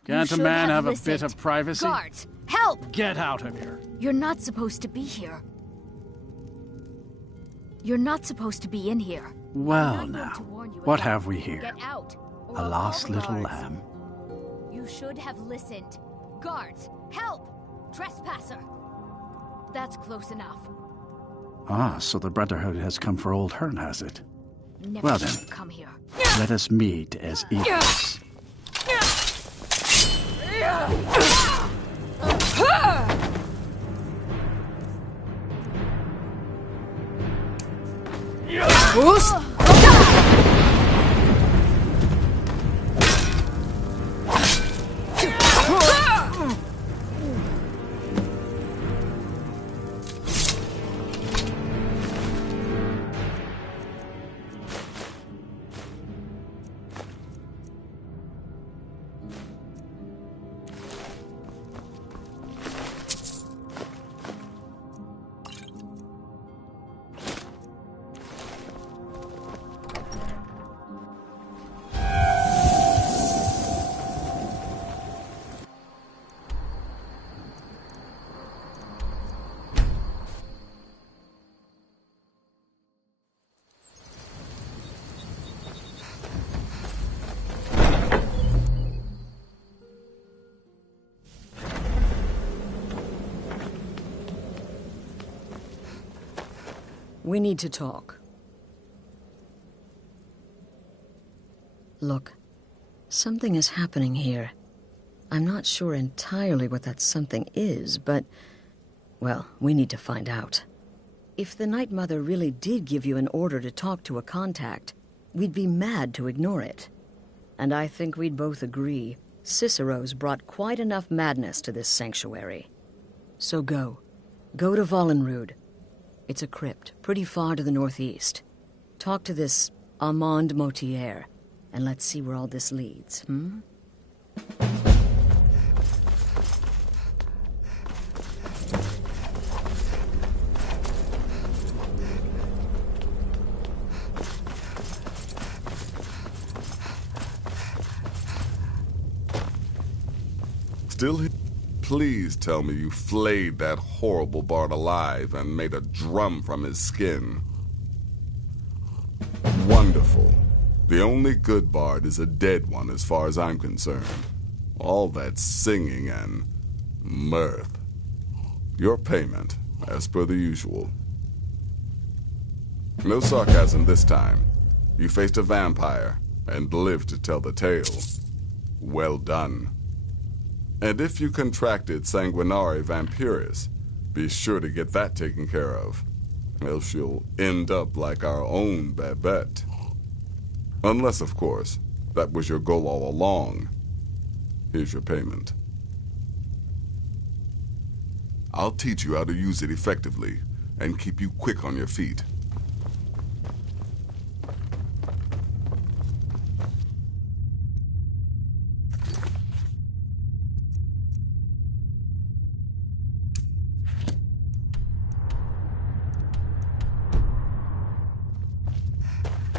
Can't a man have a bit of privacy? Guards, help! Get out of here. You're not supposed to be here. You're not supposed to be in here. Well now, what have we here? Get out. A lost little lamb. You should have listened. Guards, help! Trespasser! That's close enough. Ah, so the Brotherhood has come for old Hearn, has it? Never Well then, come here. let us meet as equals. Bruce? We need to talk. Look, something is happening here. I'm not sure entirely what that something is, but... well, we need to find out. If the Night Mother really did give you an order to talk to a contact, we'd be mad to ignore it. And I think we'd both agree Cicero's brought quite enough madness to this sanctuary. So go. Go to Vollenrud. It's a crypt, pretty far to the northeast. Talk to this Armand Motier, and let's see where all this leads, hmm? Still here? Please tell me you flayed that horrible bard alive and made a drum from his skin. Wonderful. The only good bard is a dead one as far as I'm concerned. All that singing and mirth. Your payment, as per the usual. No sarcasm this time. You faced a vampire and lived to tell the tale. Well done. And if you contracted sanguinare vampiris, be sure to get that taken care of. Else you'll end up like our own Babette. Unless, of course, that was your goal all along. Here's your payment. I'll teach you how to use it effectively and keep you quick on your feet.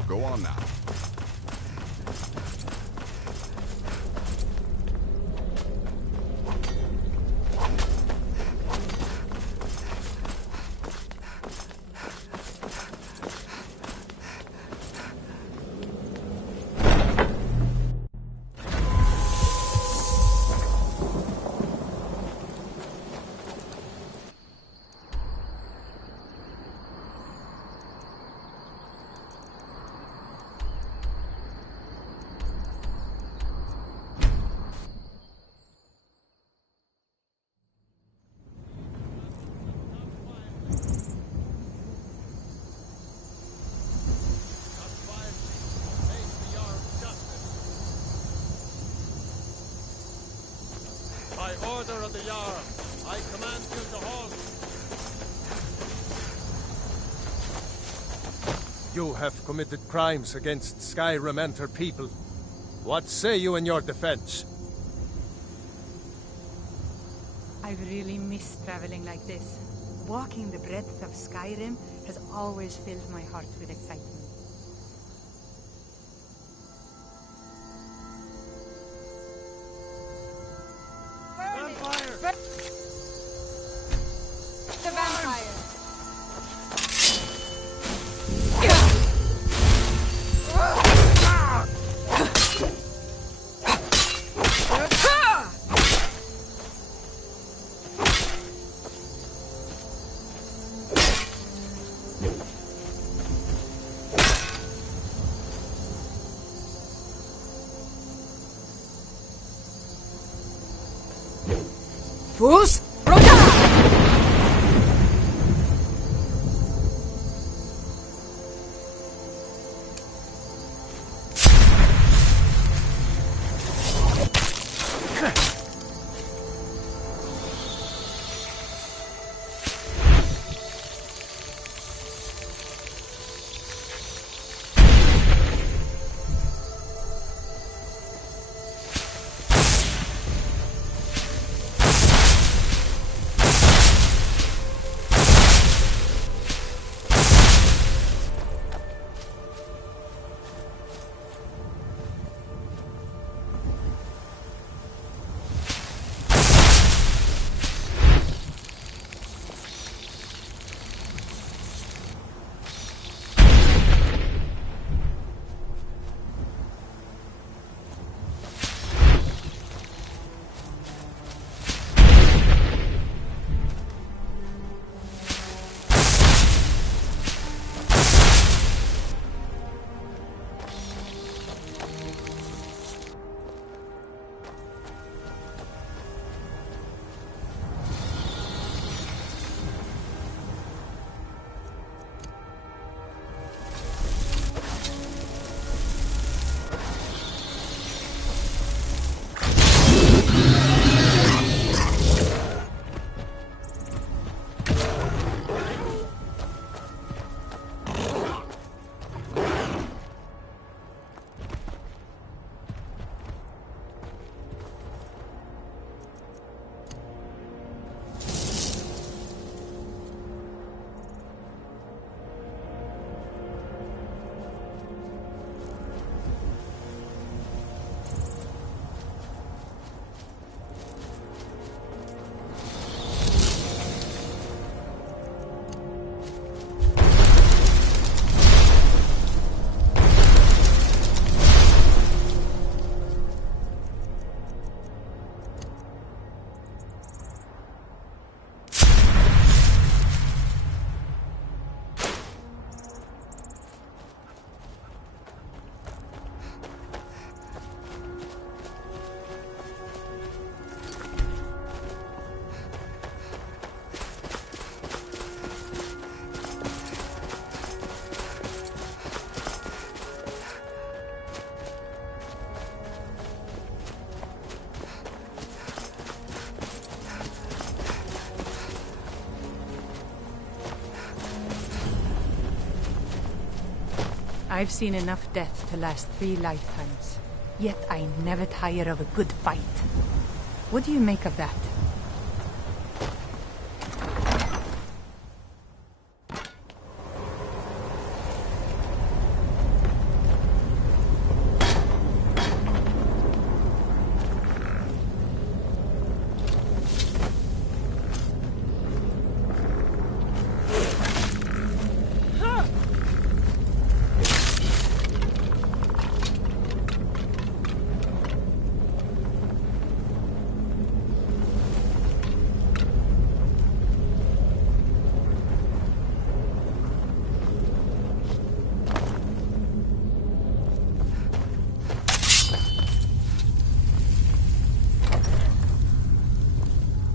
Go on now. By order of the Jarl, I command you to halt. You have committed crimes against Skyrim and her people. What say you in your defense? I've really missed traveling like this. Walking the breadth of Skyrim has always filled my heart with excitement. The vampire! Fools! I've seen enough death to last 3 lifetimes. Yet I never tire of a good fight. What do you make of that?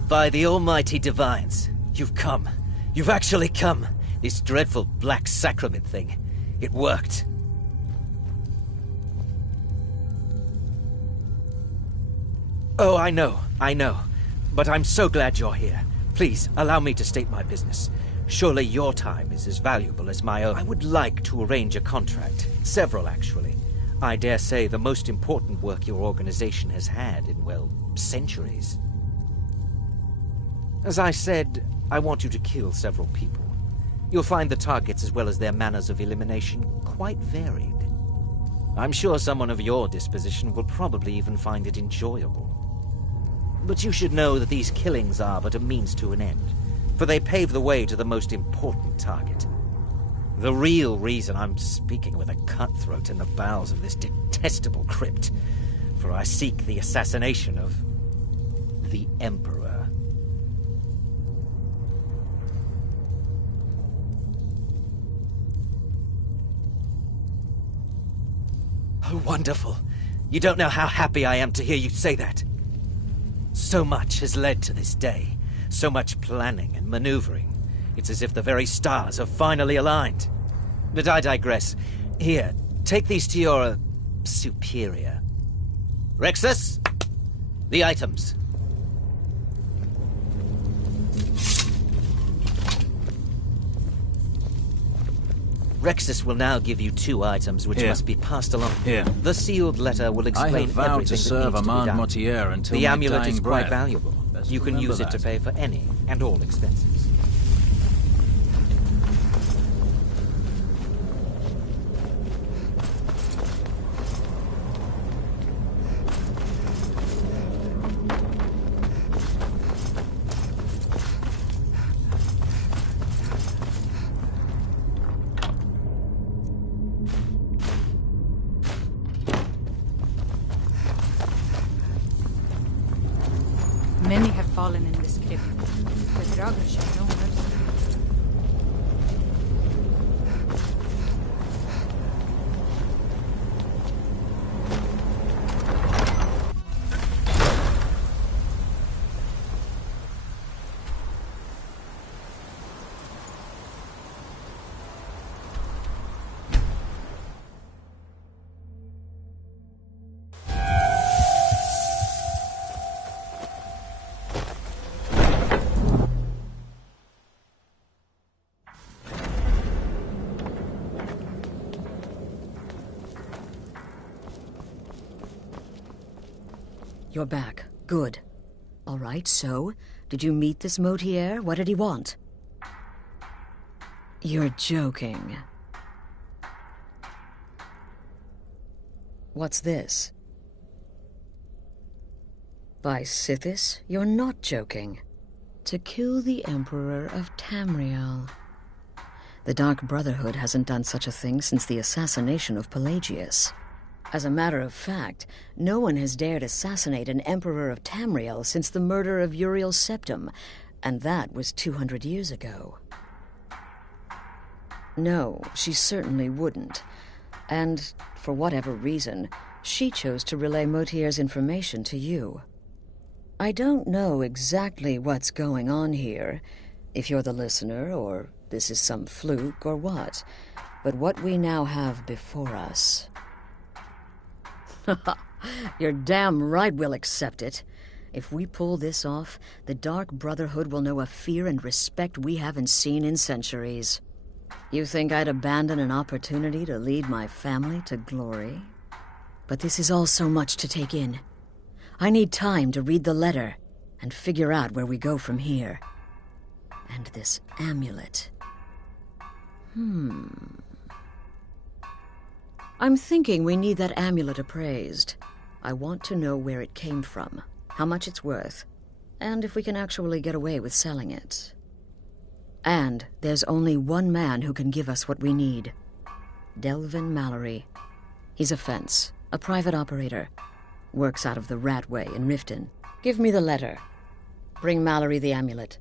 By the almighty divines, you've come. You've actually come. This dreadful black sacrament thing. It worked. Oh, I know. But I'm so glad you're here. Please, allow me to state my business. Surely your time is as valuable as my own. I would like to arrange a contract. Several, actually. I dare say the most important work your organization has had in, well, centuries. As I said, I want you to kill several people. You'll find the targets as well as their manners of elimination quite varied. I'm sure someone of your disposition will probably even find it enjoyable. But you should know that these killings are but a means to an end, for they pave the way to the most important target. The real reason I'm speaking with a cutthroat in the bowels of this detestable crypt, for I seek the assassination of the Emperor. Oh, wonderful. You don't know how happy I am to hear you say that. So much has led to this day. So much planning and maneuvering. It's as if the very stars have finally aligned. But I digress. Here, take these to your superior. Rexus, the items. Rexus will now give you 2 items which must be passed along. Here. The sealed letter will explain I have vowed everything to that serve needs to be Armand done. Mortier until the my amulet dying is quite breath. valuable. Best You can remember use it to that. pay for any and all expenses. Many have fallen in this crypt. The Draugr show no mercy. You're back. Good. All right, so, did you meet this Mortier? What did he want? You're joking. What's this? By Sithis, you're not joking. To kill the Emperor of Tamriel. The Dark Brotherhood hasn't done such a thing since the assassination of Pelagius. As a matter of fact, no one has dared assassinate an Emperor of Tamriel since the murder of Uriel Septim, and that was 200 years ago. No, she certainly wouldn't. And, for whatever reason, she chose to relay Mortier's information to you. I don't know exactly what's going on here, if you're the listener, or this is some fluke, or what. But what we now have before us... You're damn right we'll accept it. If we pull this off, the Dark Brotherhood will know a fear and respect we haven't seen in centuries. You think I'd abandon an opportunity to lead my family to glory? But this is all so much to take in. I need time to read the letter and figure out where we go from here. And this amulet. I'm thinking we need that amulet appraised. I want to know where it came from, how much it's worth, and if we can actually get away with selling it. And there's only one man who can give us what we need. Delvin Mallory. He's a fence, a private operator. Works out of the Ratway in Riften. Give me the letter. Bring Mallory the amulet.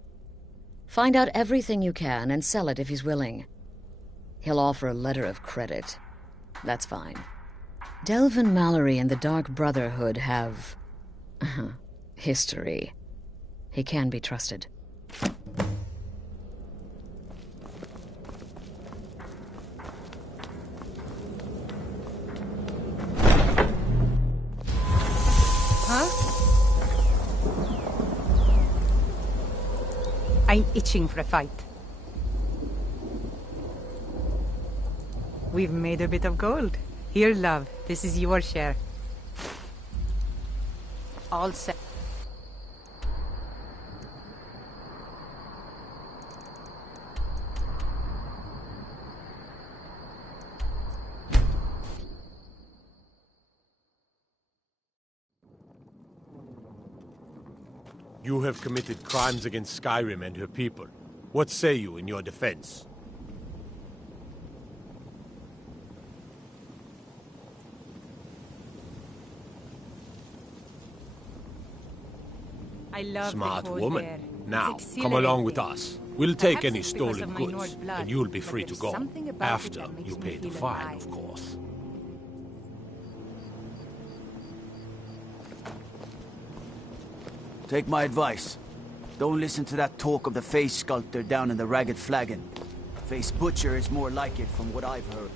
Find out everything you can and sell it if he's willing. He'll offer a letter of credit. That's fine. Delvin Mallory and the Dark Brotherhood have... history. He can be trusted. I'm itching for a fight. We've made a bit of gold. Here, love. This is your share. All set. You have committed crimes against Skyrim and her people. What say you in your defense? I love Smart the cold woman. air. Now, It's come along with exhilarating. us. We'll take Perhaps any it's because stolen of my goods, Nord blood, and you'll be but free to there's go. something about it After that makes you me pay the feel fine, alive. of course. Take my advice. Don't listen to that talk of the face sculptor down in the Ragged Flagon. Face Butcher is more like it from what I've heard.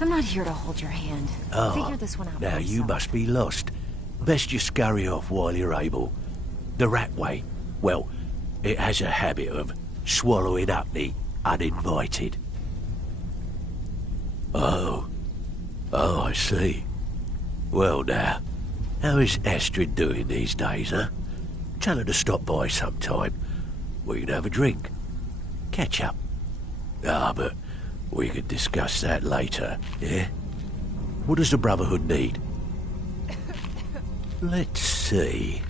I'm not here to hold your hand. Figure this one out. Now for you yourself. must be lost. Best you scurry off while you're able. The Ratway, well, it has a habit of swallowing up the uninvited. Oh, I see. Well now, how is Astrid doing these days, huh? Tell her to stop by sometime. We can have a drink. Catch up. But we could discuss that later, yeah? What does the Brotherhood need? Let's see.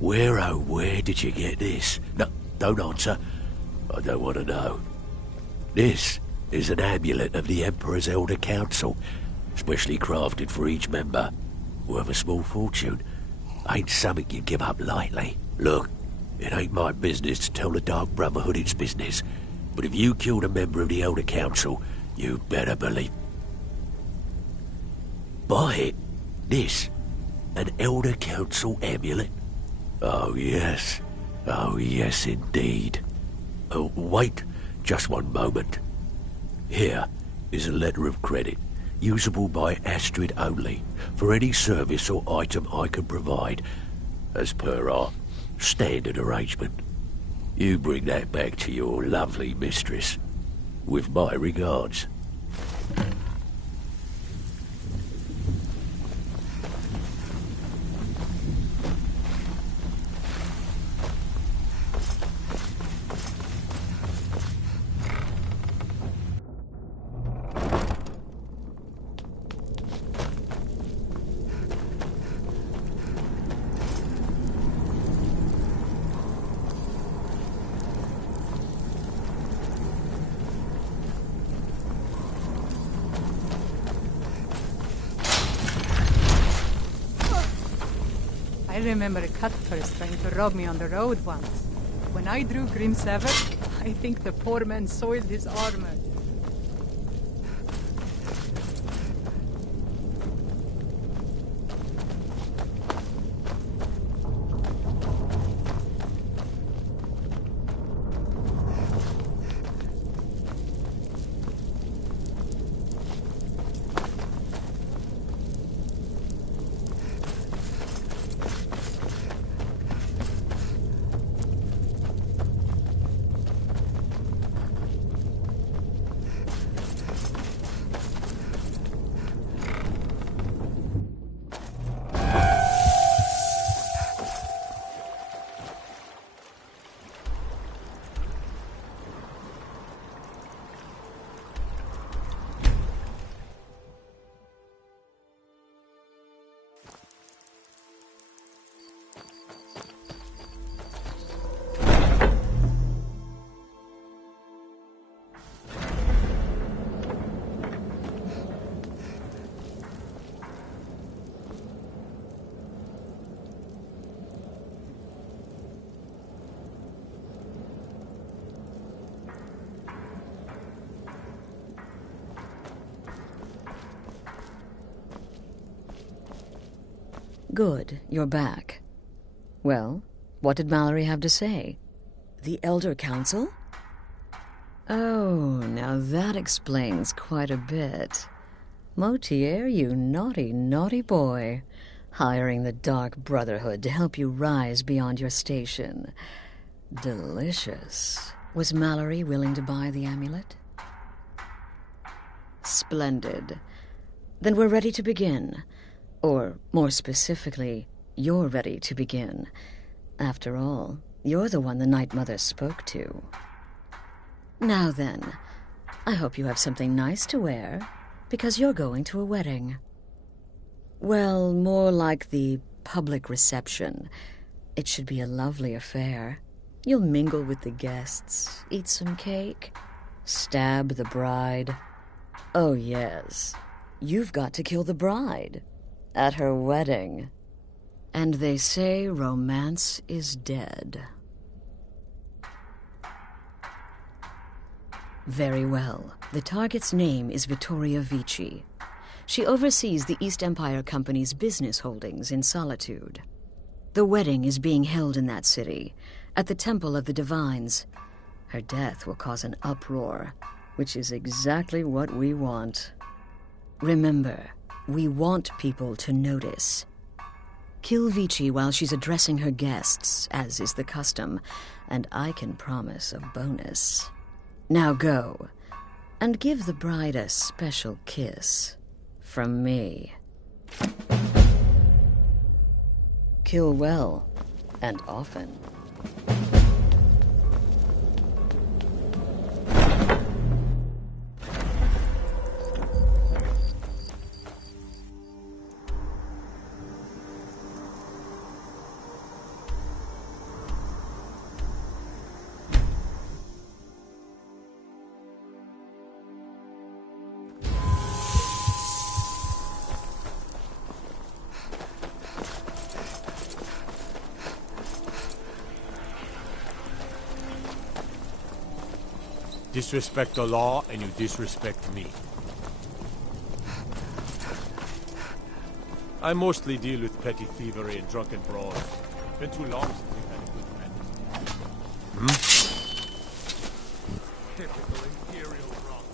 Where did you get this? No, don't answer. I don't want to know. This is an amulet of the Emperor's Elder Council, specially crafted for each member. Worth a small fortune. Ain't something you give up lightly. Look, it ain't my business to tell the Dark Brotherhood its business, but if you killed a member of the Elder Council, you better believe... Buy it. This. An Elder Council amulet. Oh yes indeed. Oh, wait just one moment. Here is a letter of credit, usable by Astrid only, for any service or item I can provide, as per our standard arrangement. You bring that back to your lovely mistress, with my regards. I remember a cutpurse trying to rob me on the road once. When I drew Grim Sever, I think the poor man soiled his armor. Good, you're back. Well, what did Mallory have to say? The Elder Council? Oh, now that explains quite a bit. Motier, you naughty, naughty boy. Hiring the Dark Brotherhood to help you rise beyond your station. Delicious. Was Mallory willing to buy the amulet? Splendid. Then we're ready to begin. Or, more specifically, you're ready to begin. After all, you're the one the Night Mother spoke to. Now then, I hope you have something nice to wear, because you're going to a wedding. Well, more like the public reception. It should be a lovely affair. You'll mingle with the guests, eat some cake, stab the bride. Oh yes, you've got to kill the bride. At her wedding. And they say romance is dead. Very well. The target's name is Vittoria Vici. She oversees the East Empire Company's business holdings in Solitude. The wedding is being held in that city, at the Temple of the Divines. Her death will cause an uproar, which is exactly what we want. Remember, we want people to notice. Kill Vici while she's addressing her guests, as is the custom, and I can promise a bonus. Now go, and give the bride a special kiss from me. Kill well, and often. Disrespect the law, and you disrespect me. I mostly deal with petty thievery and drunken brawls. Been too long since we've had a good friend. Typical Imperial rock.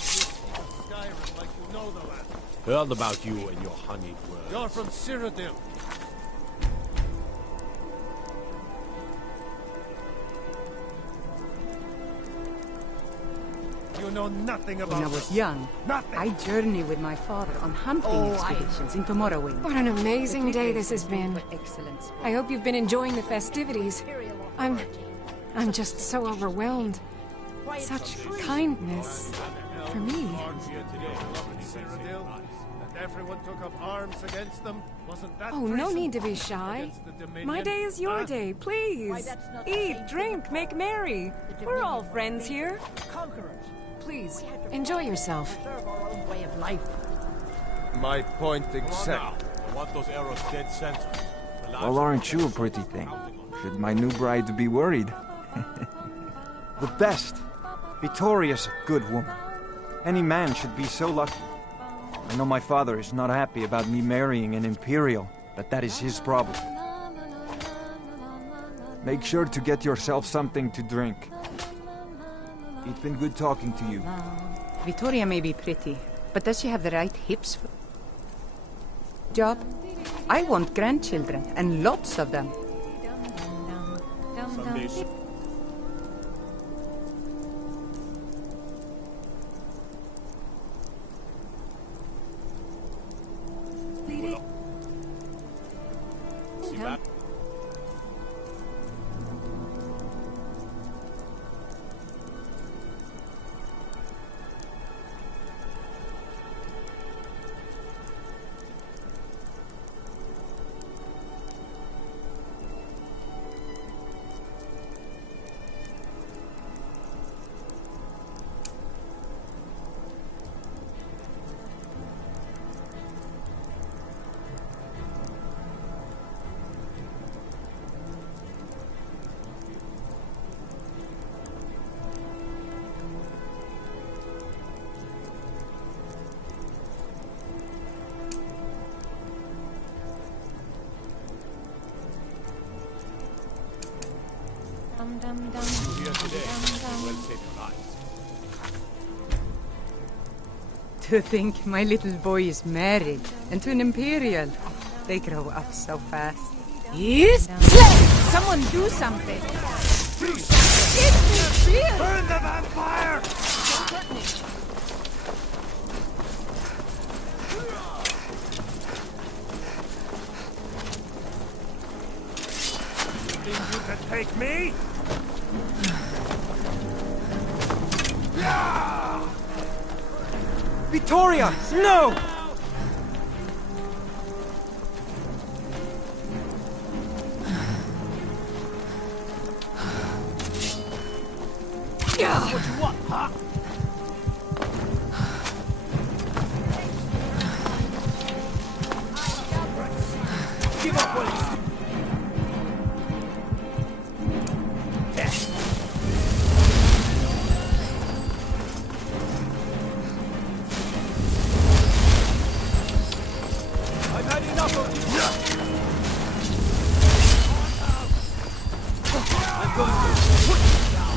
Skyrim like you know the land. Heard about you and your honeyed words. You're from Cyrodiil. You know nothing about When I was young, I journeyed with my father on hunting expeditions into Morrowind. What an amazing day this has been. Excellent sport. I hope you've been enjoying the festivities. I'm just so overwhelmed. Such kindness for me. Everyone took up arms against them. Wasn't that Oh, no need to be shy. My day is your Huh? day, please. Eat, drink, make merry. We're all friends here. Conquerors. Please, enjoy yourself. Preserve our own way of life. My point exact. I want those arrows dead center. The Well, aren't you a pretty thing? Should my new bride be worried? The best. Victoria's a good woman. Any man should be so lucky. I know my father is not happy about me marrying an Imperial, but that is his problem. Make sure to get yourself something to drink. It's been good talking to you. Victoria may be pretty, but does she have the right hips for... Job? I want grandchildren, and lots of them. To think my little boy is married, and to an Imperial. They grow up so fast. Yes! Someone do something! Burn the vampire! Think you can take me? Victoria! No! What you want, huh? Give up, Willis! I've had enough of you! I'm going to put you down!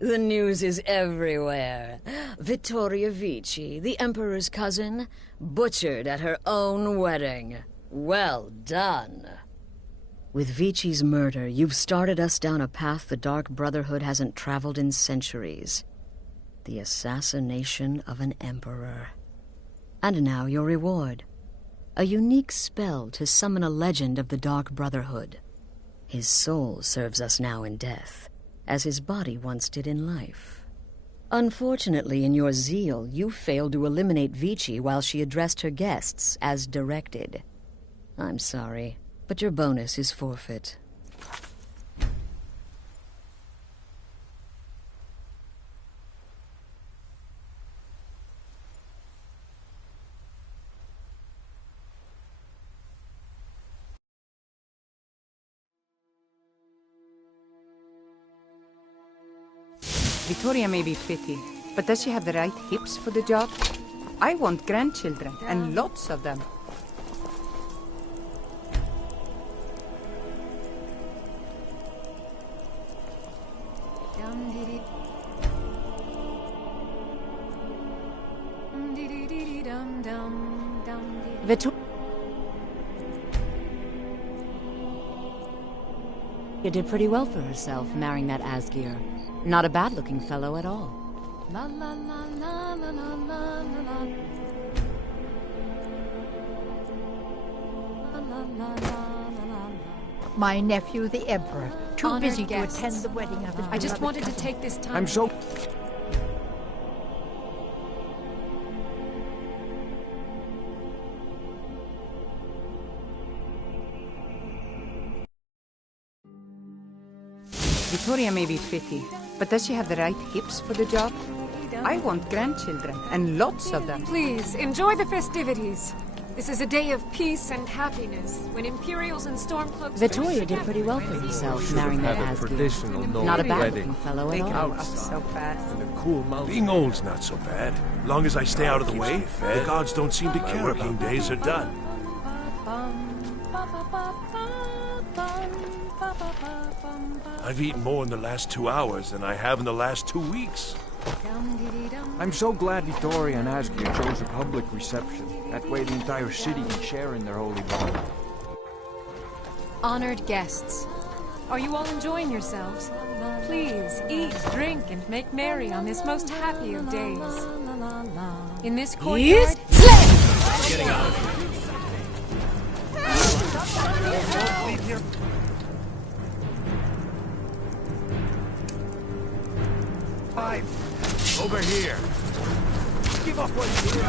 The news is everywhere. Vittoria Vici, the Emperor's cousin, butchered at her own wedding. Well done. With Vici's murder, you've started us down a path the Dark Brotherhood hasn't traveled in centuries. The assassination of an emperor. And now your reward. A unique spell to summon a legend of the Dark Brotherhood. His soul serves us now in death, as his body once did in life. Unfortunately, in your zeal, you failed to eliminate Vici while she addressed her guests as directed. I'm sorry, but your bonus is forfeit. Vittoria may be pretty, but does she have the right hips for the job? I want grandchildren, and lots of them. Vittoria did pretty well for herself, marrying that Asgeir. Not a bad-looking fellow at all. La la la la la la la la. La la la la. My nephew, the Emperor, too Honored busy guests. to attend the wedding of his I just beloved wanted to cousin. take this time. I'm so... Vittoria may be pretty, but does she have the right hips for the job? I want grandchildren, and lots of them. Please, enjoy the festivities. This is a day of peace and happiness, when Imperials and Stormcloaks... Vittoria did pretty well for herself, marrying that Asgeir. Not a bad-looking fellow at all. So fast. Being old's not so bad. Long as I stay out of the way, the gods don't seem to care. My working days are done. I've eaten more in the last 2 hours than I have in the last 2 weeks. I'm so glad Vittoria and Asgeir chose a public reception. That way the entire city can share in their holy bond. Honored guests, are you all enjoying yourselves? Please, eat, drink, and make merry on this most happy of days. In this courtyard... Getting out of here. Over here. Give up what you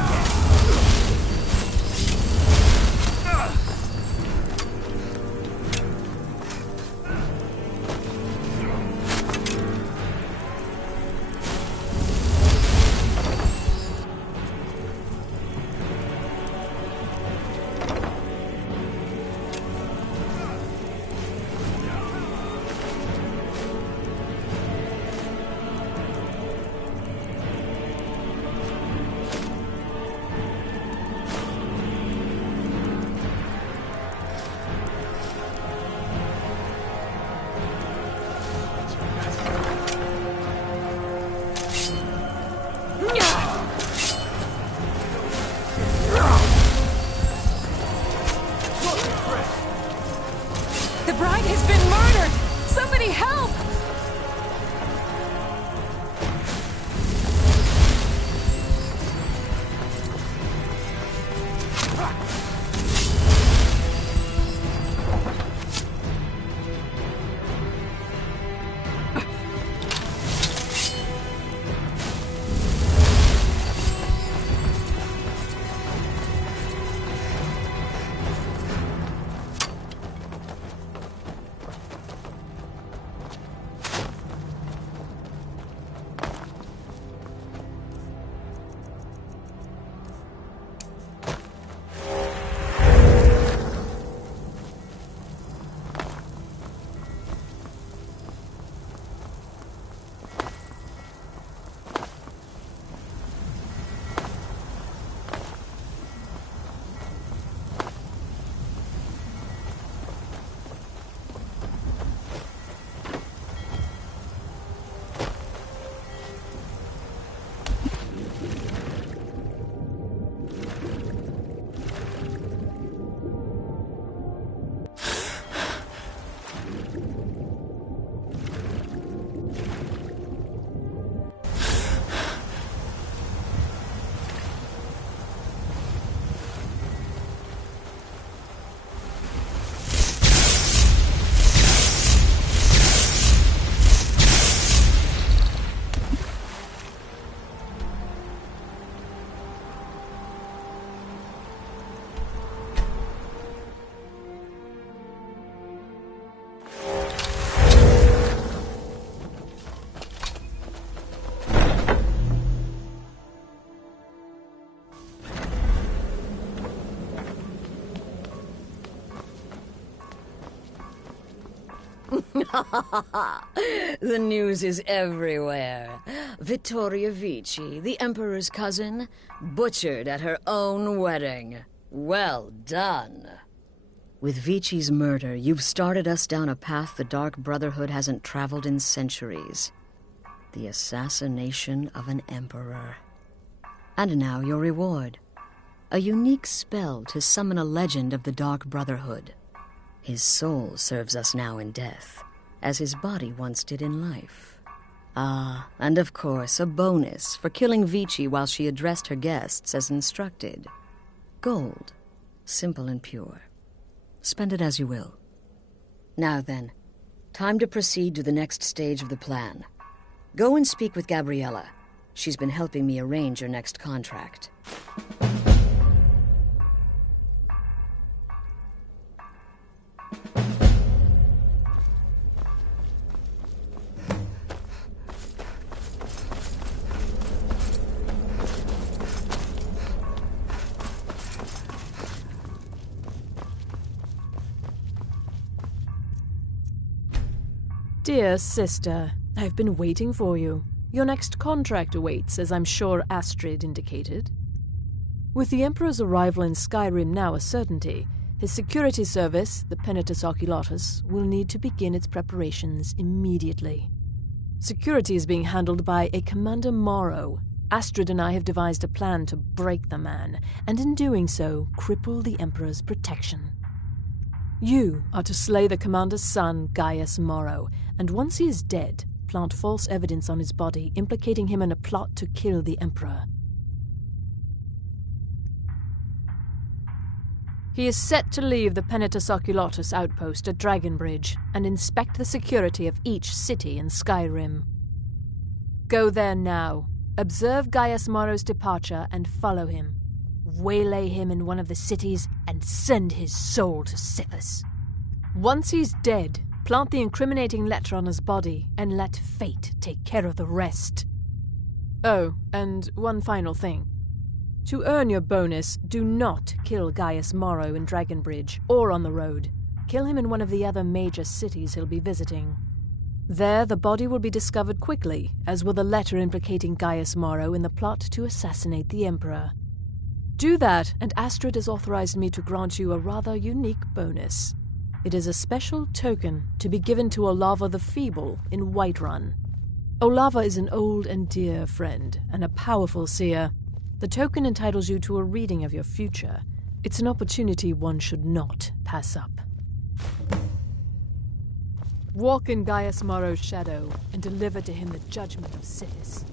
The news is everywhere. Vittoria Vici, the Emperor's cousin, butchered at her own wedding. Well done. With Vici's murder, you've started us down a path the Dark Brotherhood hasn't traveled in centuries. The assassination of an emperor. And now your reward. A unique spell to summon a legend of the Dark Brotherhood. His soul serves us now in death, as his body once did in life. Ah, and of course, a bonus for killing Vici while she addressed her guests as instructed. Gold. Simple and pure. Spend it as you will. Now then, time to proceed to the next stage of the plan. Go and speak with Gabriella. She's been helping me arrange your next contract. Dear sister, I've been waiting for you. Your next contract awaits, as I'm sure Astrid indicated. With the Emperor's arrival in Skyrim now a certainty, his security service, the Penitus Oculatus, will need to begin its preparations immediately. Security is being handled by a Commander Morrow. Astrid and I have devised a plan to break the man, and in doing so, cripple the Emperor's protection. You are to slay the Commander's son, Gaius Morrow, and once he is dead, plant false evidence on his body implicating him in a plot to kill the Emperor. He is set to leave the Penitus Oculatus outpost at Dragonbridge and inspect the security of each city in Skyrim. Go there now, observe Gaius Morrow's departure and follow him. Waylay him in one of the cities and send his soul to Sithis. Once he's dead, plant the incriminating letter on his body and let fate take care of the rest. Oh, and one final thing. To earn your bonus, do not kill Gaius Morrow in Dragonbridge or on the road. Kill him in one of the other major cities he'll be visiting. There, the body will be discovered quickly, as will the letter implicating Gaius Morrow in the plot to assassinate the Emperor. Do that, and Astrid has authorized me to grant you a rather unique bonus. It is a special token to be given to Olava the Feeble in Whiterun. Olava is an old and dear friend, and a powerful seer. The token entitles you to a reading of your future. It's an opportunity one should not pass up. Walk in Gaius Morrow's shadow, and deliver to him the judgment of Sithis.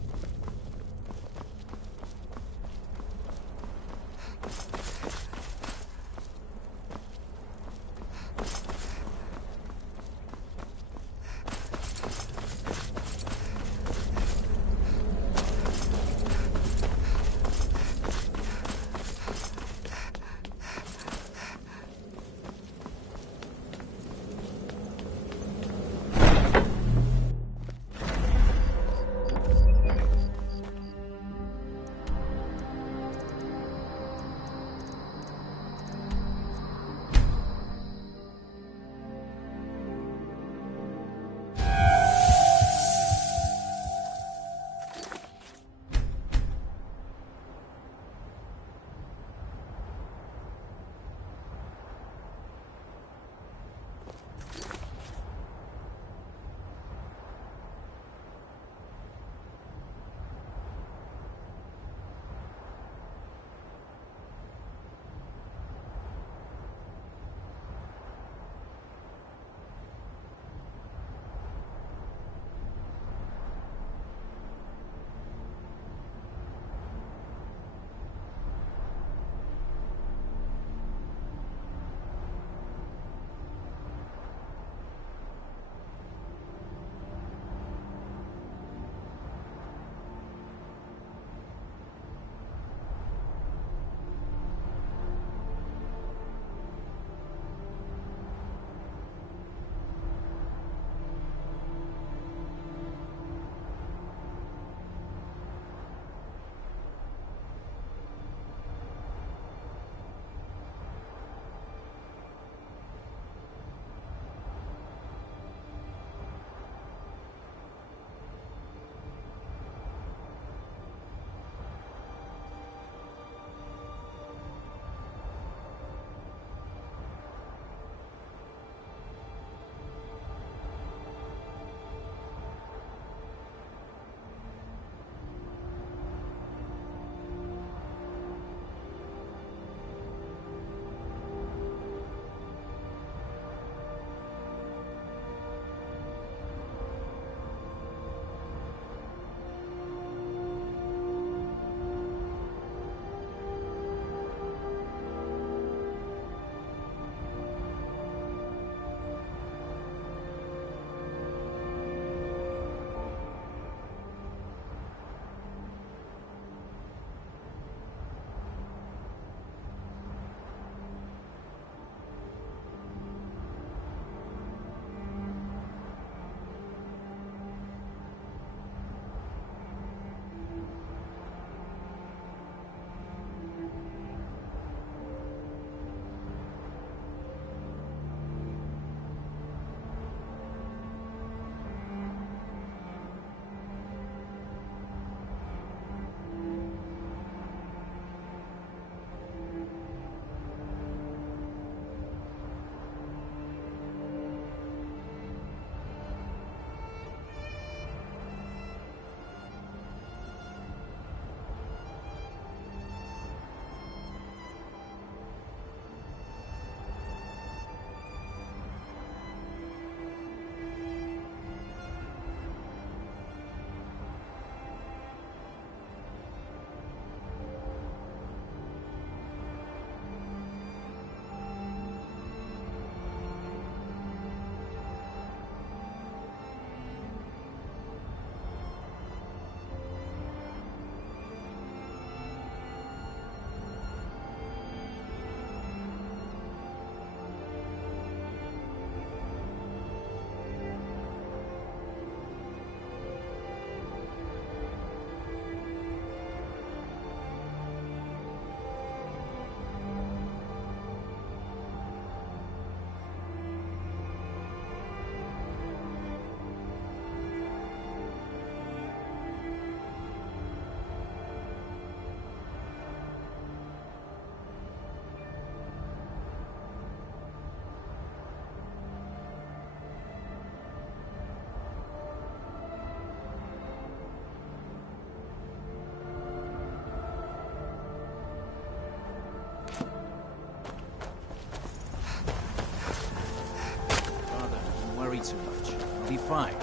so much. I'll be fine.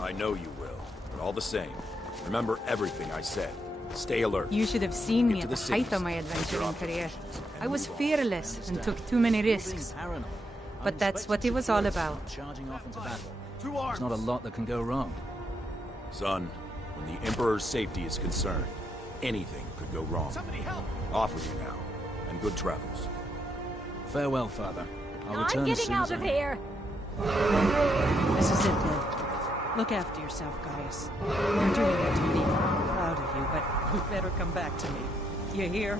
I know you will, but all the same, remember everything I said. Stay alert. You should have seen me Get at to the the height cities, of my adventuring your career. operations, I was move on. fearless and took too many risks. But that's what it was all about. Charging off into battle. There's not a lot that can go wrong. Son, when the Emperor's safety is concerned, anything could go wrong. Somebody help! Off with you now, and good travels. Farewell, Father. I'll return I'm as getting soon out as of I... here! This is it, then. Look after yourself, Gaius. You're doing your duty. I'm proud of you, but you better come back to me. You hear?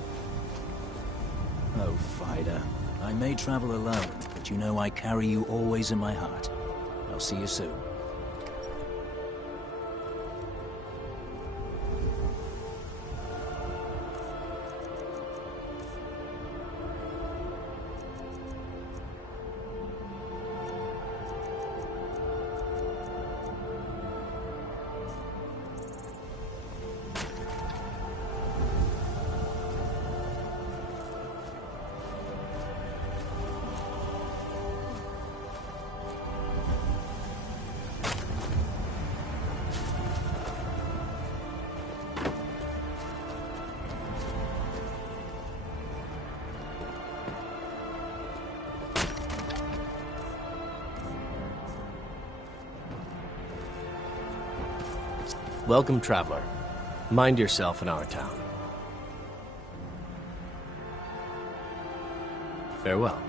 Oh, Fida. I may travel alone, but you know I carry you always in my heart. I'll see you soon. Welcome, traveler. Mind yourself in our town. Farewell.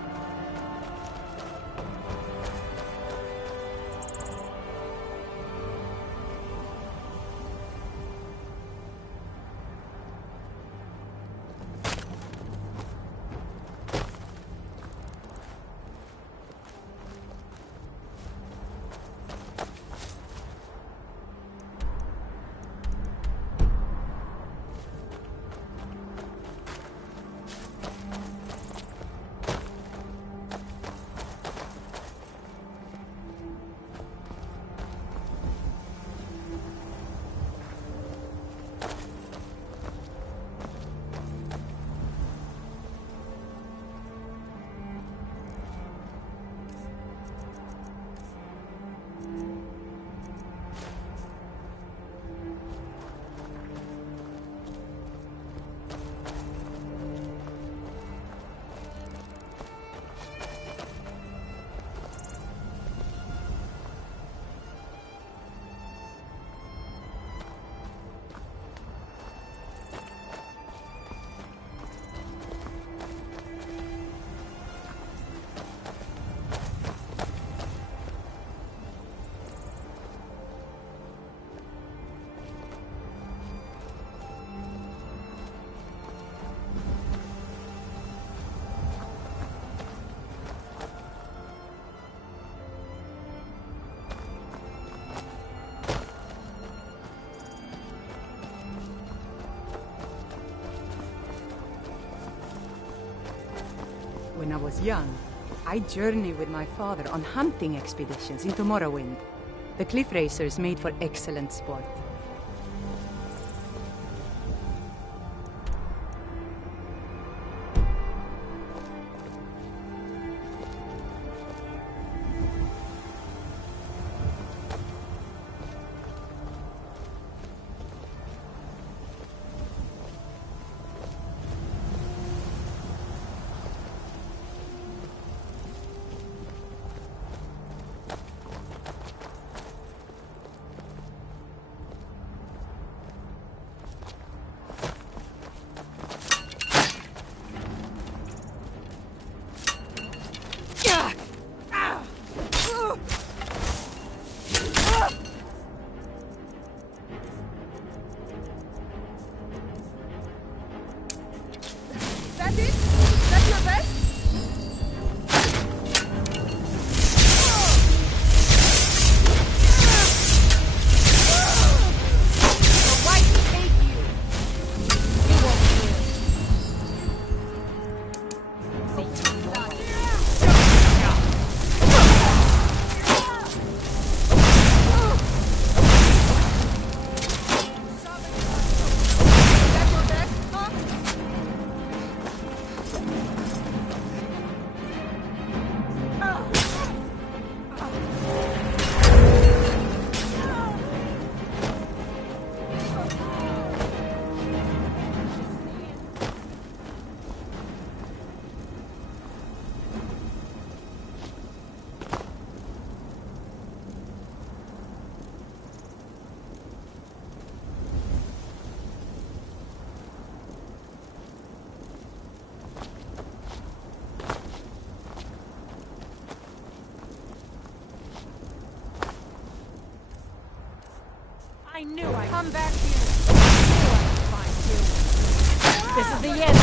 When I was young, I journeyed with my father on hunting expeditions into Morrowind. The cliff racers made for excellent sport. That's it? That's your best? Why did he take you? You won't I knew I'd come back here. I knew I'd find you. This is the end.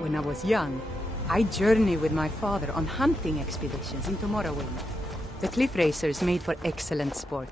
When I was young, I journeyed with my father on hunting expeditions into Morrowind. The cliff racers made for excellent sport.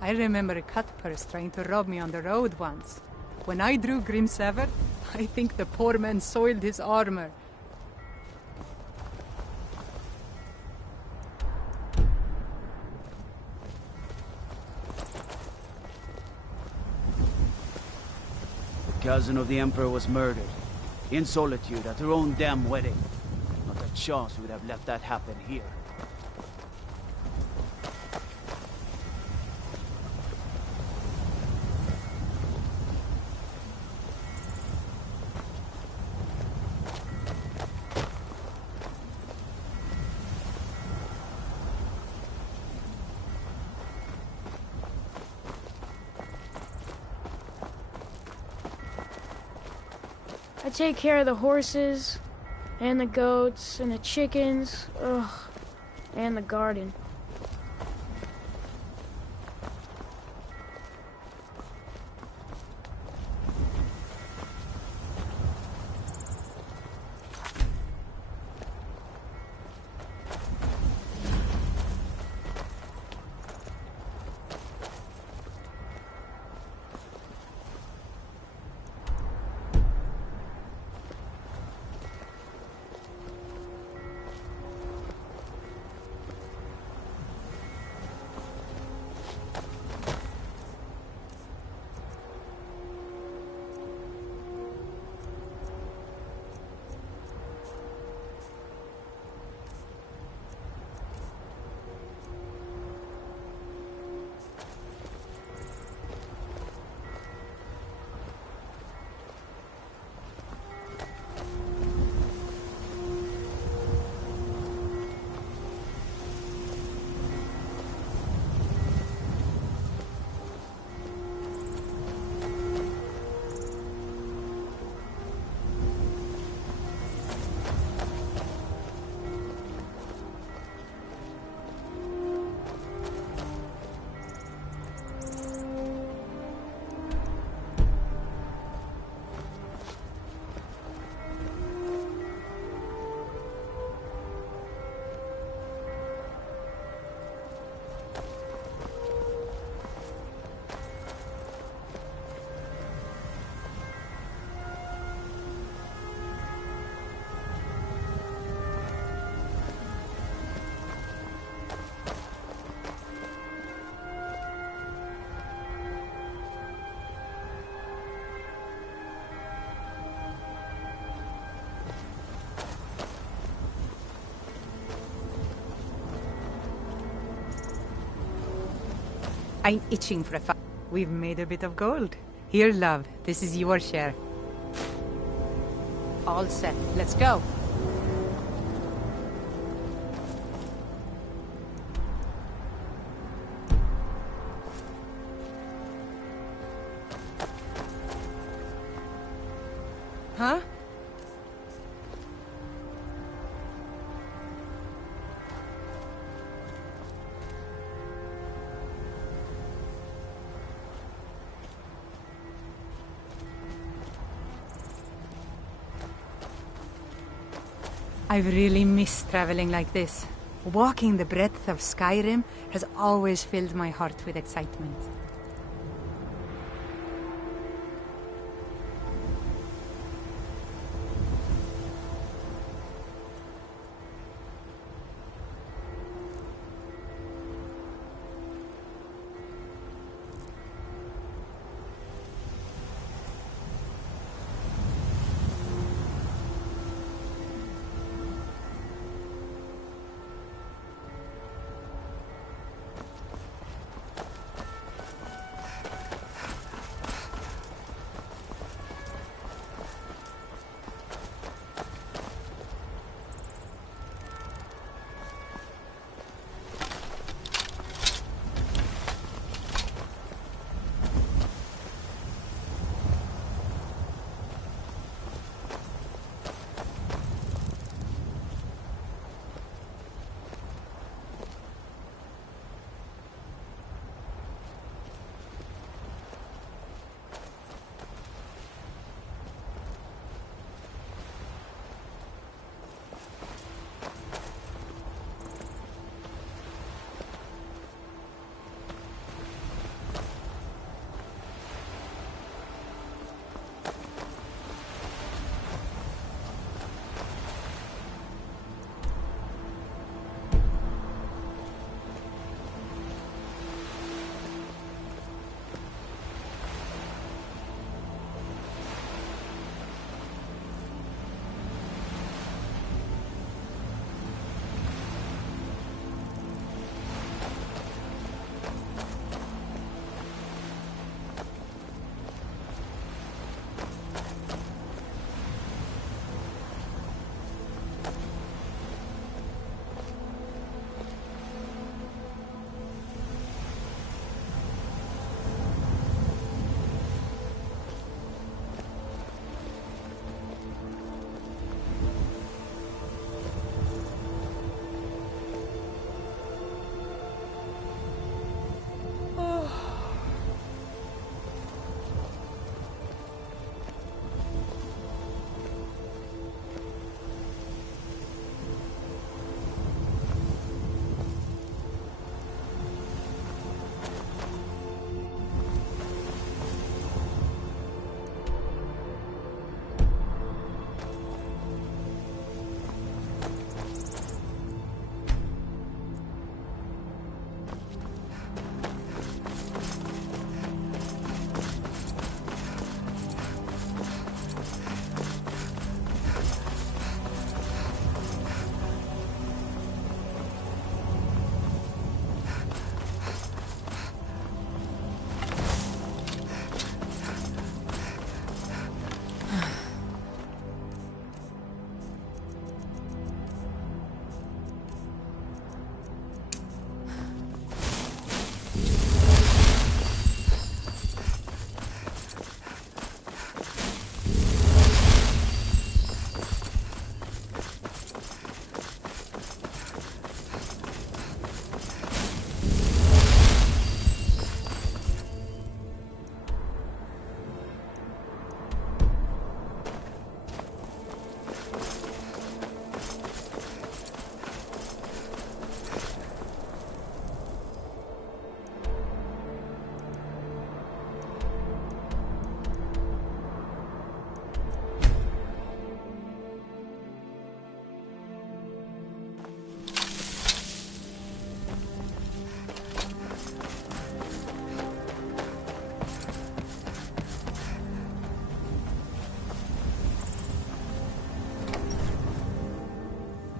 I remember a cutpurse trying to rob me on the road once. When I drew Grim Sever, I think the poor man soiled his armor. The cousin of the Emperor was murdered. In solitude at her own damn wedding. Not a chance we'd have let that happen here. I take care of the horses, and the goats, and the chickens, and the garden. I'm itching for a fight. We've made a bit of gold. Here, love. This is your share. All set. Let's go. Huh? I've really missed traveling like this. Walking the breadth of Skyrim has always filled my heart with excitement.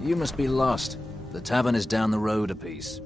You must be lost. The tavern is down the road a piece.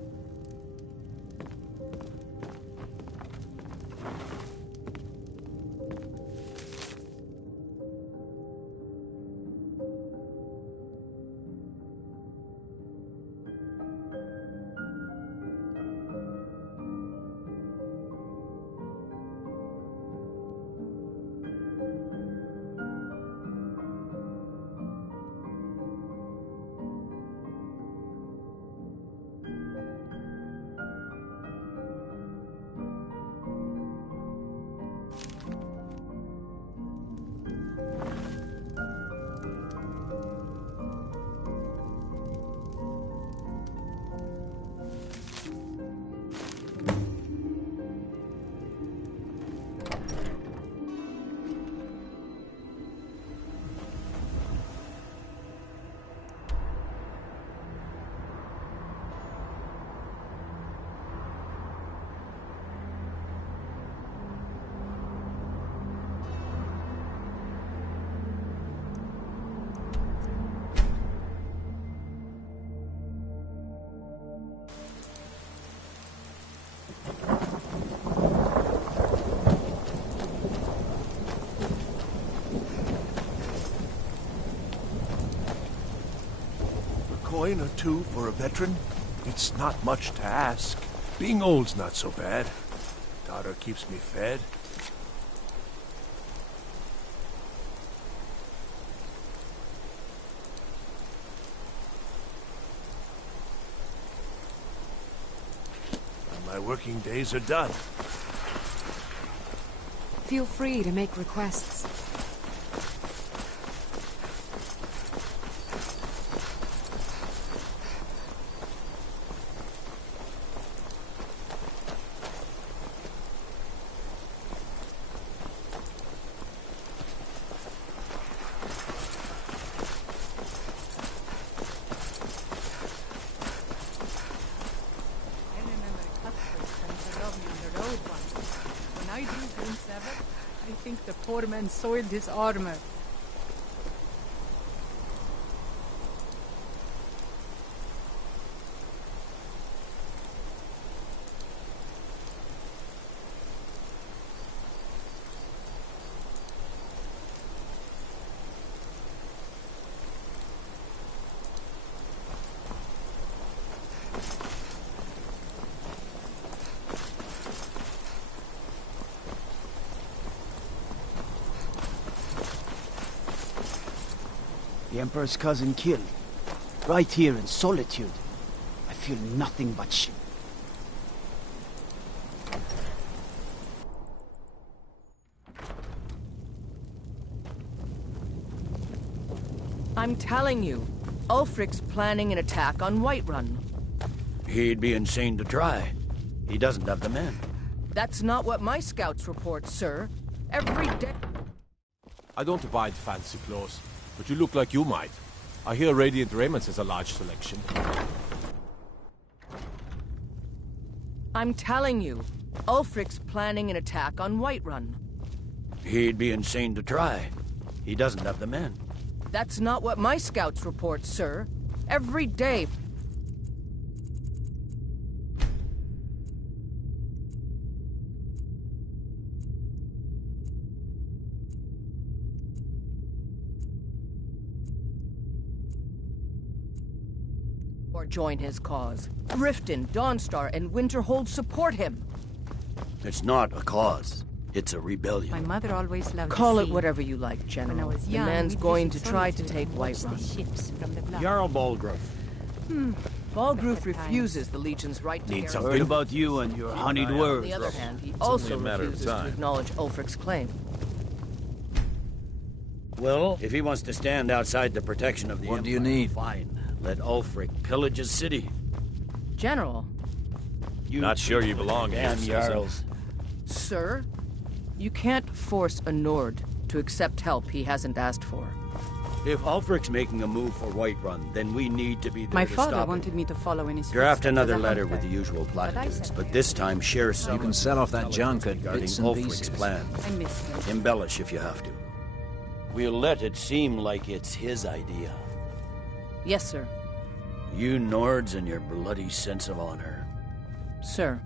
Coin or two for a veteran? It's not much to ask. Being old's not so bad. Daughter keeps me fed. And my working days are done. Feel free to make requests. Poor man soiled his armor. The Emperor's cousin killed. Right here in solitude. I feel nothing but shit. I'm telling you, Ulfric's planning an attack on Whiterun. He'd be insane to try. He doesn't have the men. That's not what my scouts report, sir. Every day... I don't abide fancy clothes, but you look like you might. I hear Radiant Raiments has a large selection. I'm telling you, Ulfric's planning an attack on Whiterun. He'd be insane to try. He doesn't have the men. That's not what my scouts report, sir. Every day... or join his cause. Riften, Dawnstar, and Winterhold support him. It's not a cause. It's a rebellion. My mother always loved Call the it sea. whatever you like, General. When I was The young, man's we'd going to visit try to Solitude take and watch Whiterun. the ships from the block. Jarl Balgruuf. Balgruuf refuses the Legion's right to Need carry... some heard about you and your honeyed On words. the other hand, he only also a matter of refuses to time. acknowledge Ulfric's claim. Well, if he wants to stand outside the protection of the What do you Empire, need? fine. Let Ulfric pillage his city. General, You Not sure you belong here, damn citizen. Jarls. sir, you can't force a Nord to accept help he hasn't asked for. If Ulfric's making a move for Whiterun, then we need to be there My to father stop wanted me to follow in his Draft footsteps another as a letter hunter. with the usual I platitudes, said but no. this time share some. You can sell off that junk at regarding bits and Ulfric's pieces. plans. I miss him. Embellish if you have to. We'll let it seem like it's his idea. Yes, sir. You Nords and your bloody sense of honor. Sir.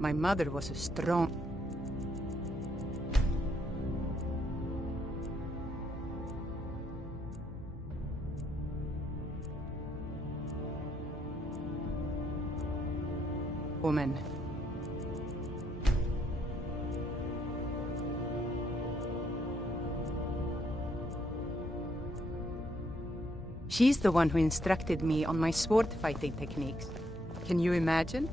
My mother was a strong... woman. She's the one who instructed me on my sword fighting techniques. Can you imagine?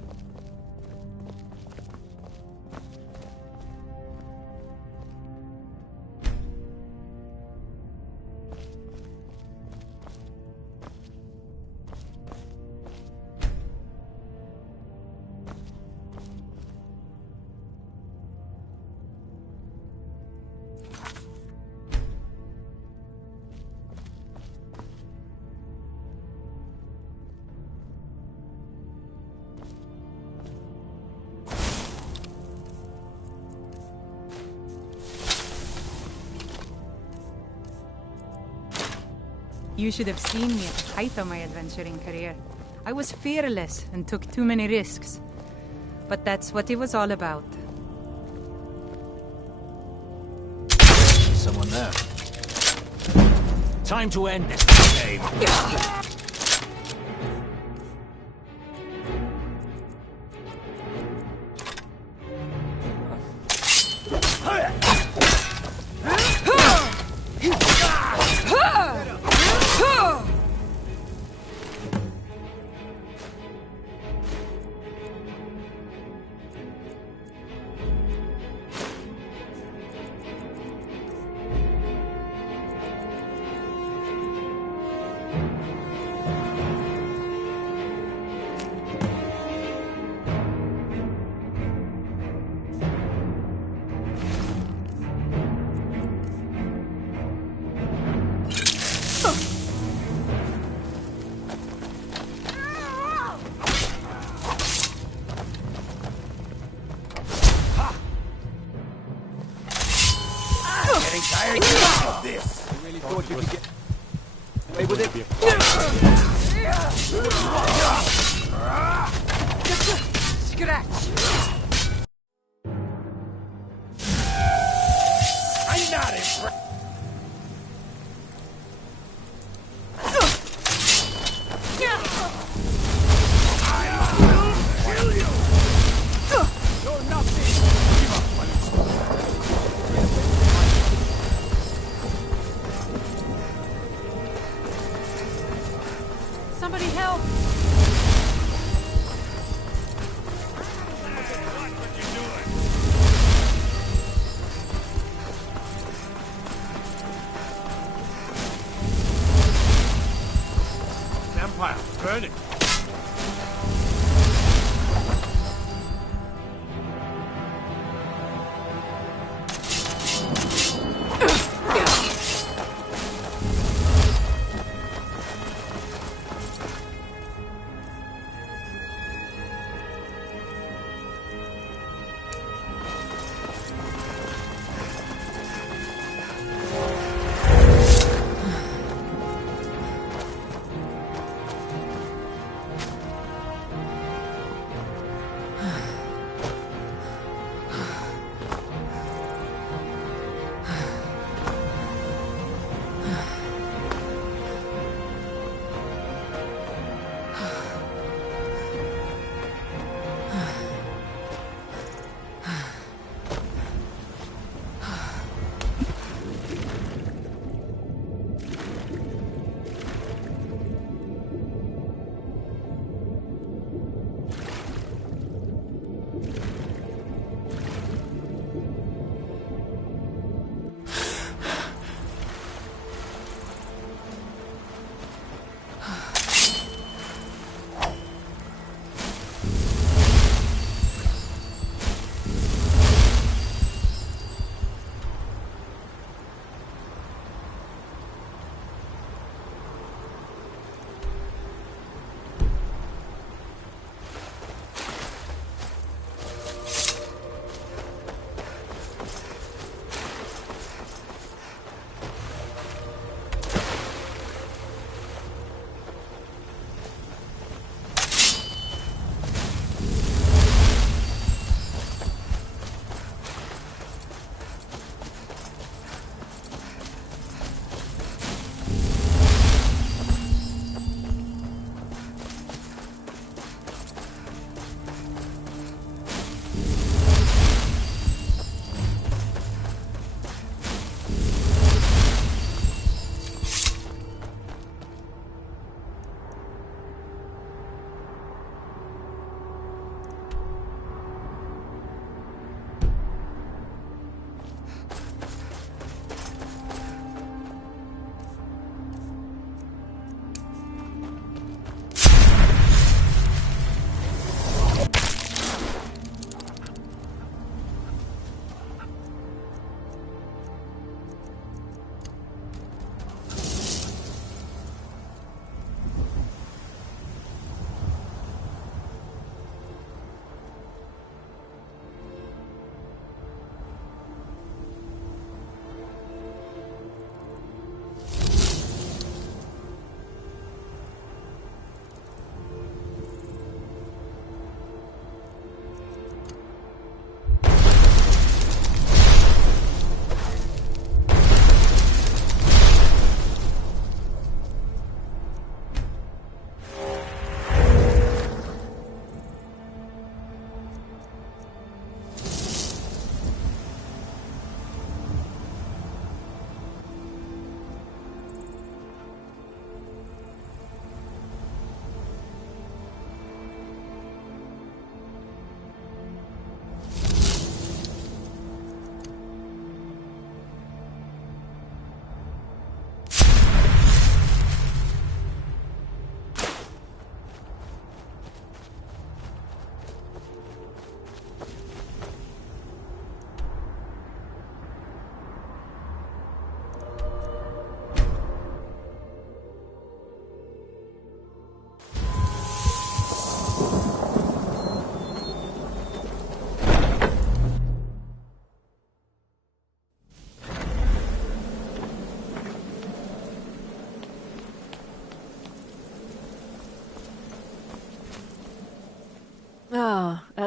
You should have seen me at the height of my adventuring career. I was fearless and took too many risks. But that's what it was all about. Someone there. Time to end this game. Tired of this. I really thought you could get away with it. Scratch. I'm not impressed.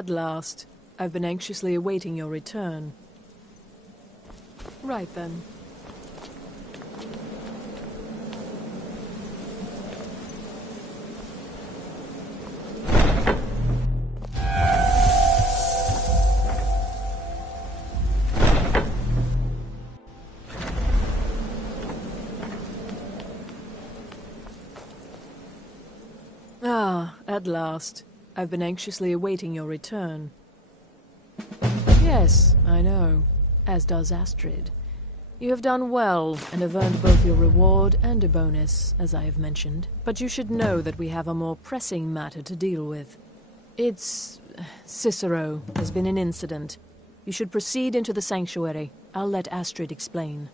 at last. I've been anxiously awaiting your return. Right then. Ah, at last. I've been anxiously awaiting your return. Yes, I know. As does Astrid. You have done well, and have earned both your reward and a bonus, as I have mentioned. But you should know that we have a more pressing matter to deal with. It's... Cicero. There's been an incident. You should proceed into the sanctuary. I'll let Astrid explain.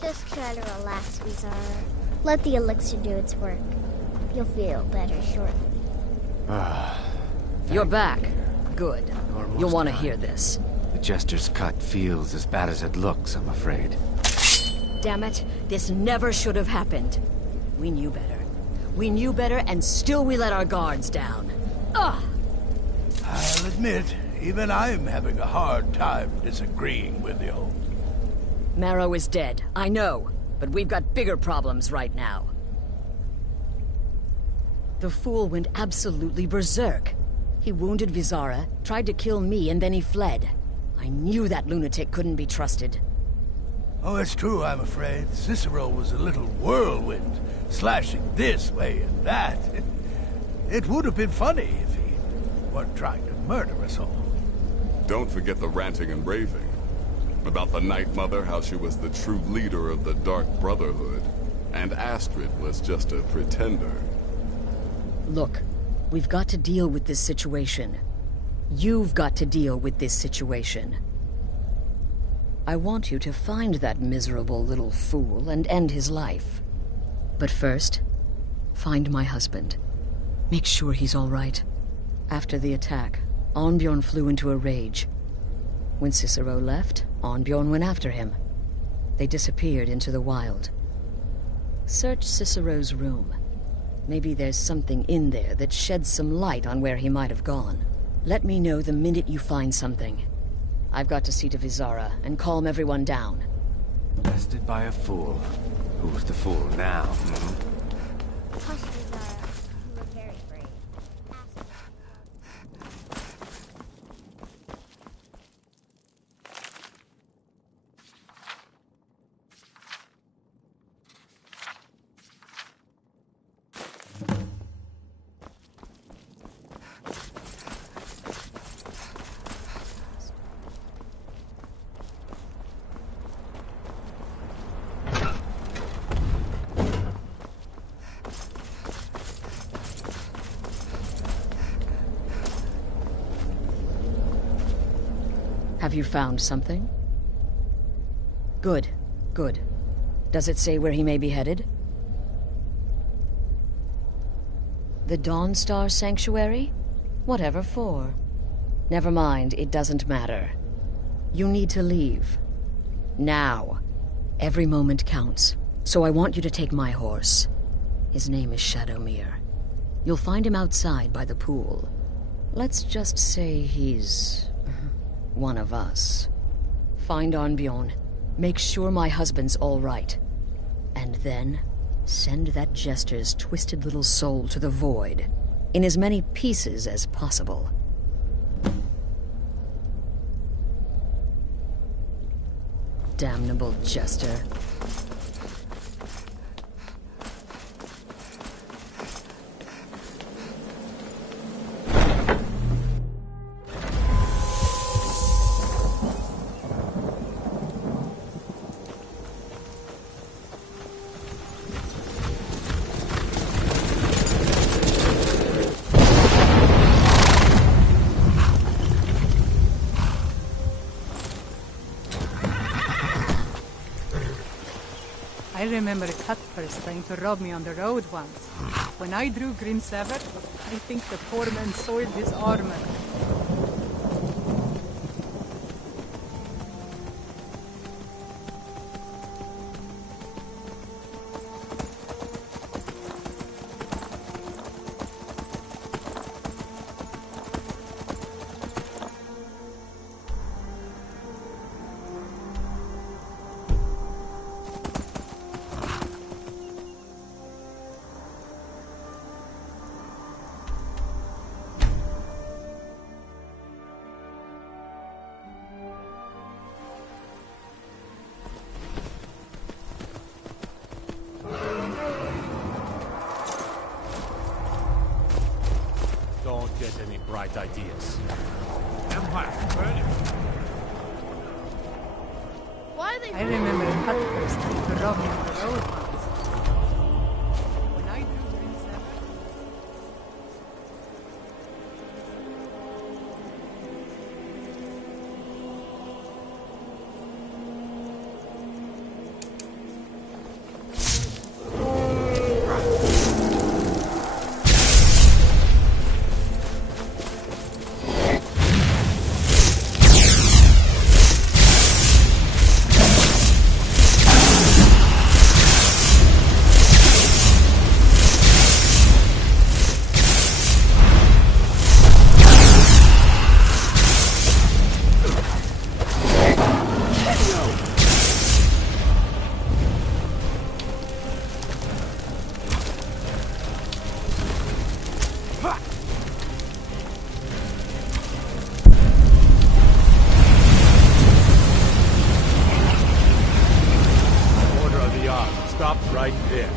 Just try to relax, Vizara. Let the elixir do its work. You'll feel better shortly. You're back. Good. You'll want to hear this. The Jester's cut feels as bad as it looks, I'm afraid. Damn it. This never should have happened. We knew better. We knew better, and still we let our guards down. Ugh! I'll admit, even I'm having a hard time disagreeing with you. Marrow is dead, I know. But we've got bigger problems right now. The fool went absolutely berserk. He wounded Vizara, tried to kill me, and then he fled. I knew that lunatic couldn't be trusted. Oh, it's true, I'm afraid. Cicero was a little whirlwind, slashing this way and that. It would have been funny if he weren't trying to murder us all. Don't forget the ranting and raving. About the Night Mother, how she was the true leader of the Dark Brotherhood. And Astrid was just a pretender. Look, we've got to deal with this situation. You've got to deal with this situation. I want you to find that miserable little fool and end his life. But first, find my husband. Make sure he's all right. After the attack, Arnbjorn flew into a rage. When Cicero left, Arnbjorn went after him. They disappeared into the wild. Search Cicero's room. Maybe there's something in there that sheds some light on where he might have gone. Let me know the minute you find something. I've got to see to Vizara and calm everyone down. Bested by a fool. Who's the fool now, Hush, Vizara. You were very brave. Have you found something? Good, good. Does it say where he may be headed? The Dawnstar Sanctuary? Whatever for. Never mind, it doesn't matter. You need to leave. Now. Every moment counts, so I want you to take my horse. His name is Shadowmere. You'll find him outside by the pool. Let's just say he's... one of us. Find Arnbjorn. Make sure my husband's all right. And then, send that Jester's twisted little soul to the void, in as many pieces as possible. Damnable Jester. I remember Cutpurse trying to rob me on the road once. When I drew Grim Sever, I think the poor man soiled his armor. get any bright ideas? Empire, burning. I remember a cutpurse trying to rob me of the road once. When I do Prince Order of the Ark. Stop right there.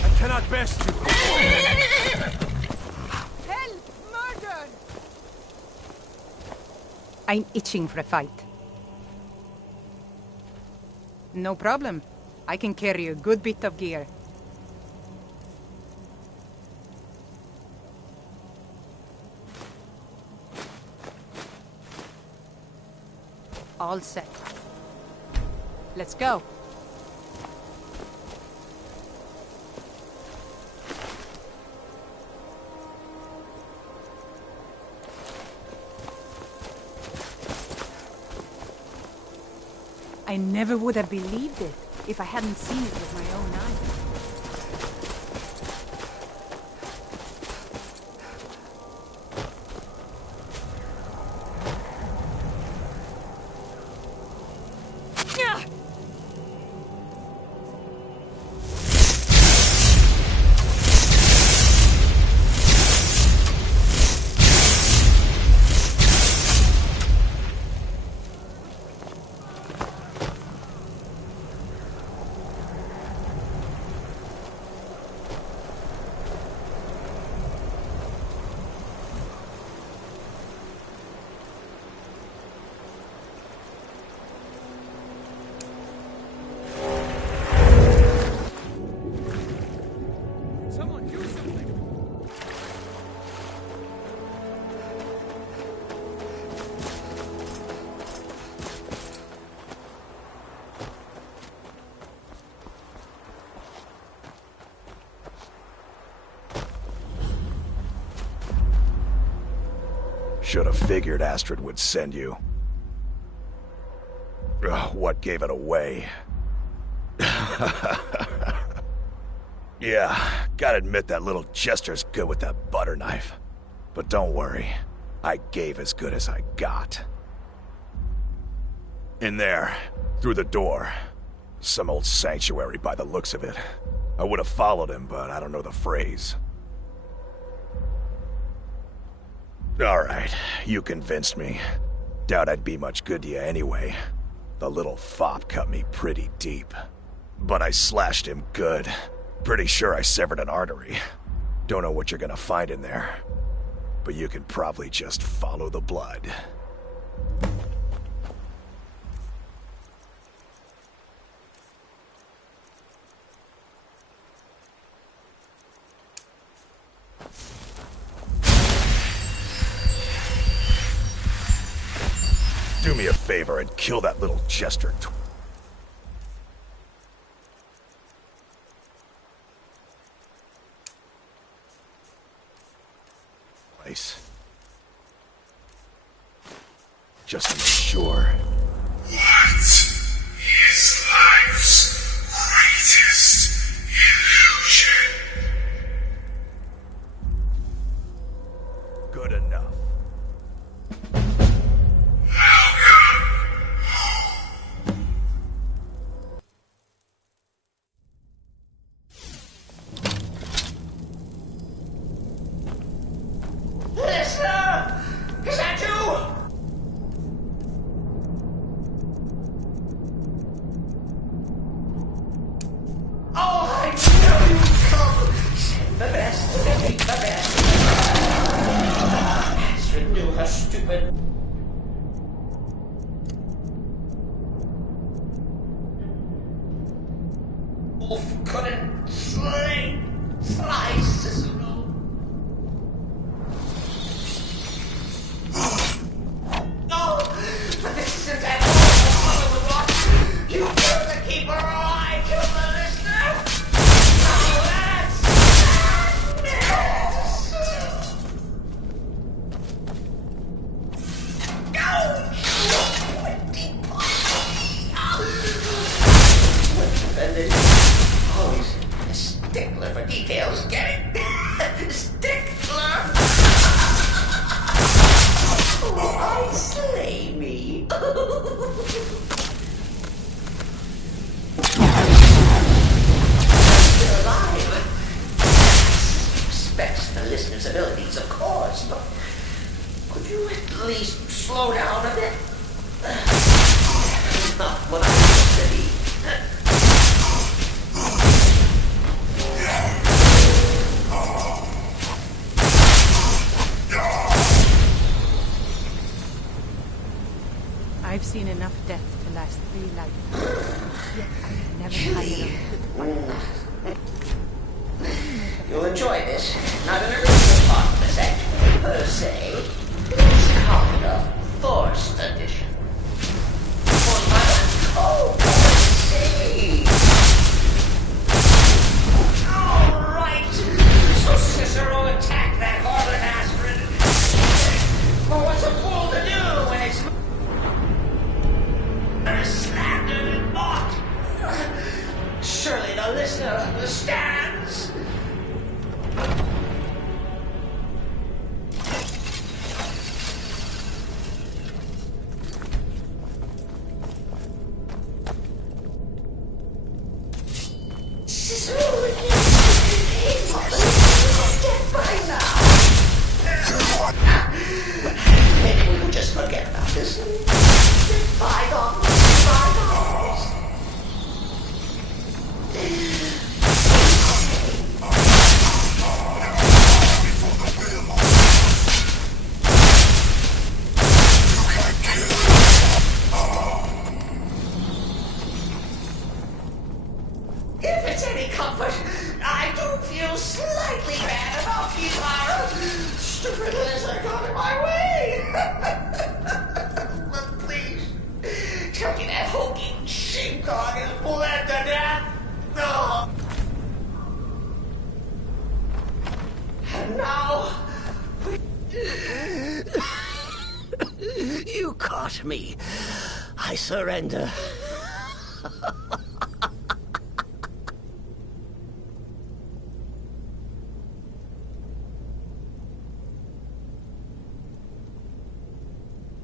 I cannot best you. Help! Murder! I'm itching for a fight. No problem. I can carry a good bit of gear. All set. Let's go. I never would have believed it if I hadn't seen it with my own eyes. Should have figured Astrid would send you. Ugh, what gave it away? Yeah, gotta admit that little Chester's good with that butter knife. But don't worry, I gave as good as I got. In there, through the door. Some old sanctuary by the looks of it. I would have followed him, but I don't know the phrase. Alright, you convinced me. Doubt I'd be much good to you anyway. The little fop cut me pretty deep. But I slashed him good. Pretty sure I severed an artery. Don't know what you're gonna find in there. But you can probably just follow the blood. Do me a favor and kill that little Chester. Place. Just to make sure. What is life's greatest illusion? Good enough. wolf couldn't slay Cicero. No! This is an awful watch! You killed the keeper or I killed the listener! Now that's madness! And then always a stickler for details, get it? Stickler! Why slay me? Still alive. Respects the listener's abilities, of course, but could you at least slow down a bit? Not what I used to be. I've seen enough death to last 3 lifetimes. Yet I have never had enough. You'll enjoy this. Not an original part of this act, per se. It's kind of forced addition. All right. So Cicero attacked that Harlan Astrid. Well, what's a fool to do when it's slandered and mocked? Surely the listener understands. Maybe we could just forget about this. Bygones, bygones. If it's any comfort, I do feel slightly bad about Kiara. Stupid lizard got in my way. But please, tell me that hulking sheepdog is bled to death. No. And now... You caught me. I surrender.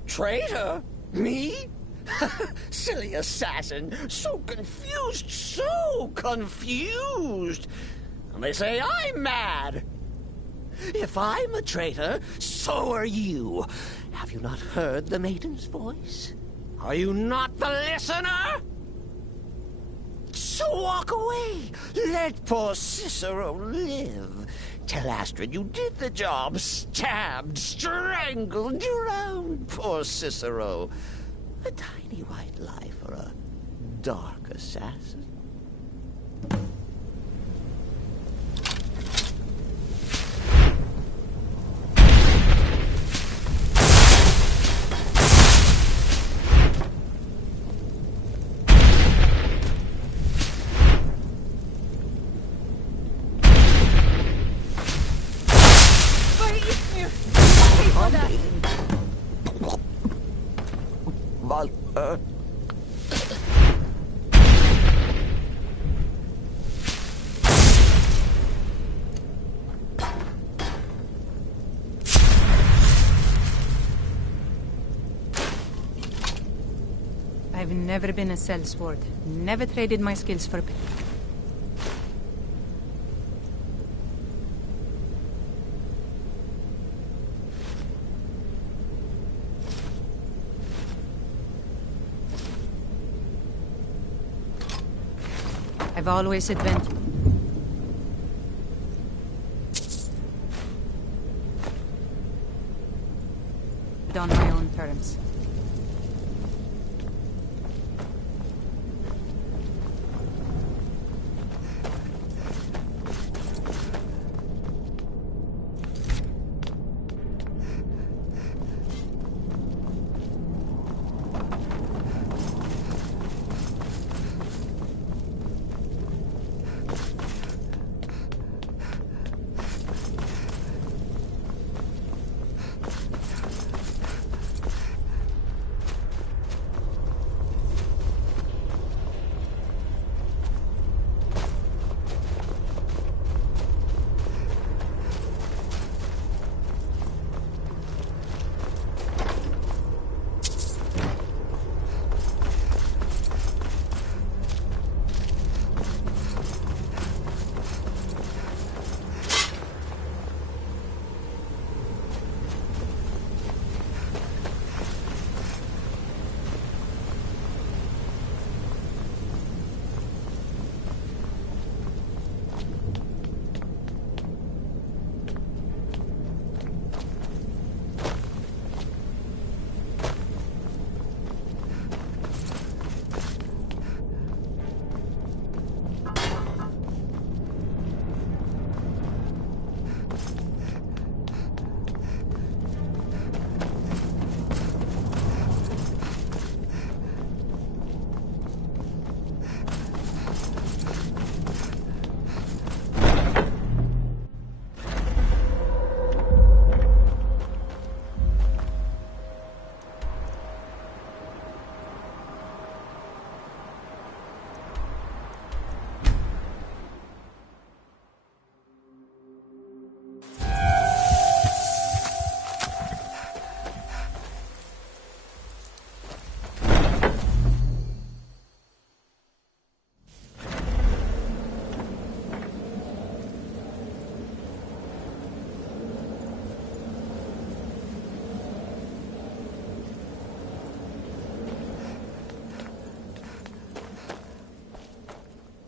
Traitor? Me? Silly assassin. So confused, so confused. And they say I'm mad. If I'm a traitor, so are you. Have you not heard the maiden's voice? Are you not the listener? So walk away. Let poor Cicero live. Tell Astrid you did the job. Stabbed, strangled, drowned poor Cicero. A tiny white lie for a dark assassin. I've never been a sellsword. Never traded my skills for... I've always adventured on my own terms.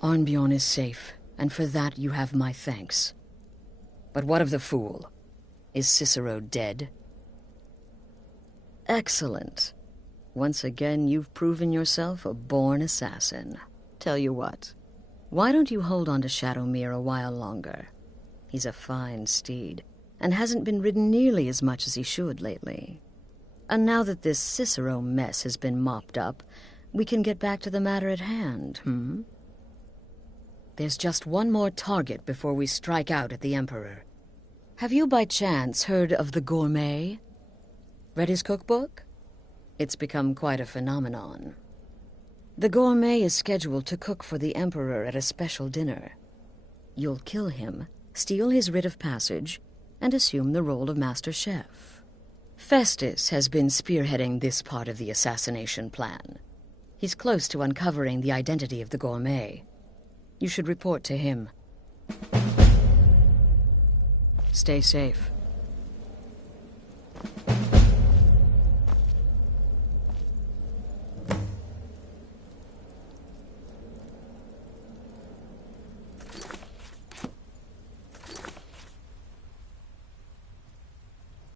Arnbjorn is safe, and for that you have my thanks. But what of the fool? Is Cicero dead? Excellent. Once again, you've proven yourself a born assassin. Tell you what, why don't you hold on to Shadowmere a while longer? He's a fine steed, and hasn't been ridden nearly as much as he should lately. And now that this Cicero mess has been mopped up, we can get back to the matter at hand, There's just one more target before we strike out at the Emperor. Have you by chance heard of the Gourmet? Read his cookbook? It's become quite a phenomenon. The Gourmet is scheduled to cook for the Emperor at a special dinner. You'll kill him, steal his writ of passage, and assume the role of Master Chef. Festus has been spearheading this part of the assassination plan. He's close to uncovering the identity of the Gourmet. You should report to him. Stay safe.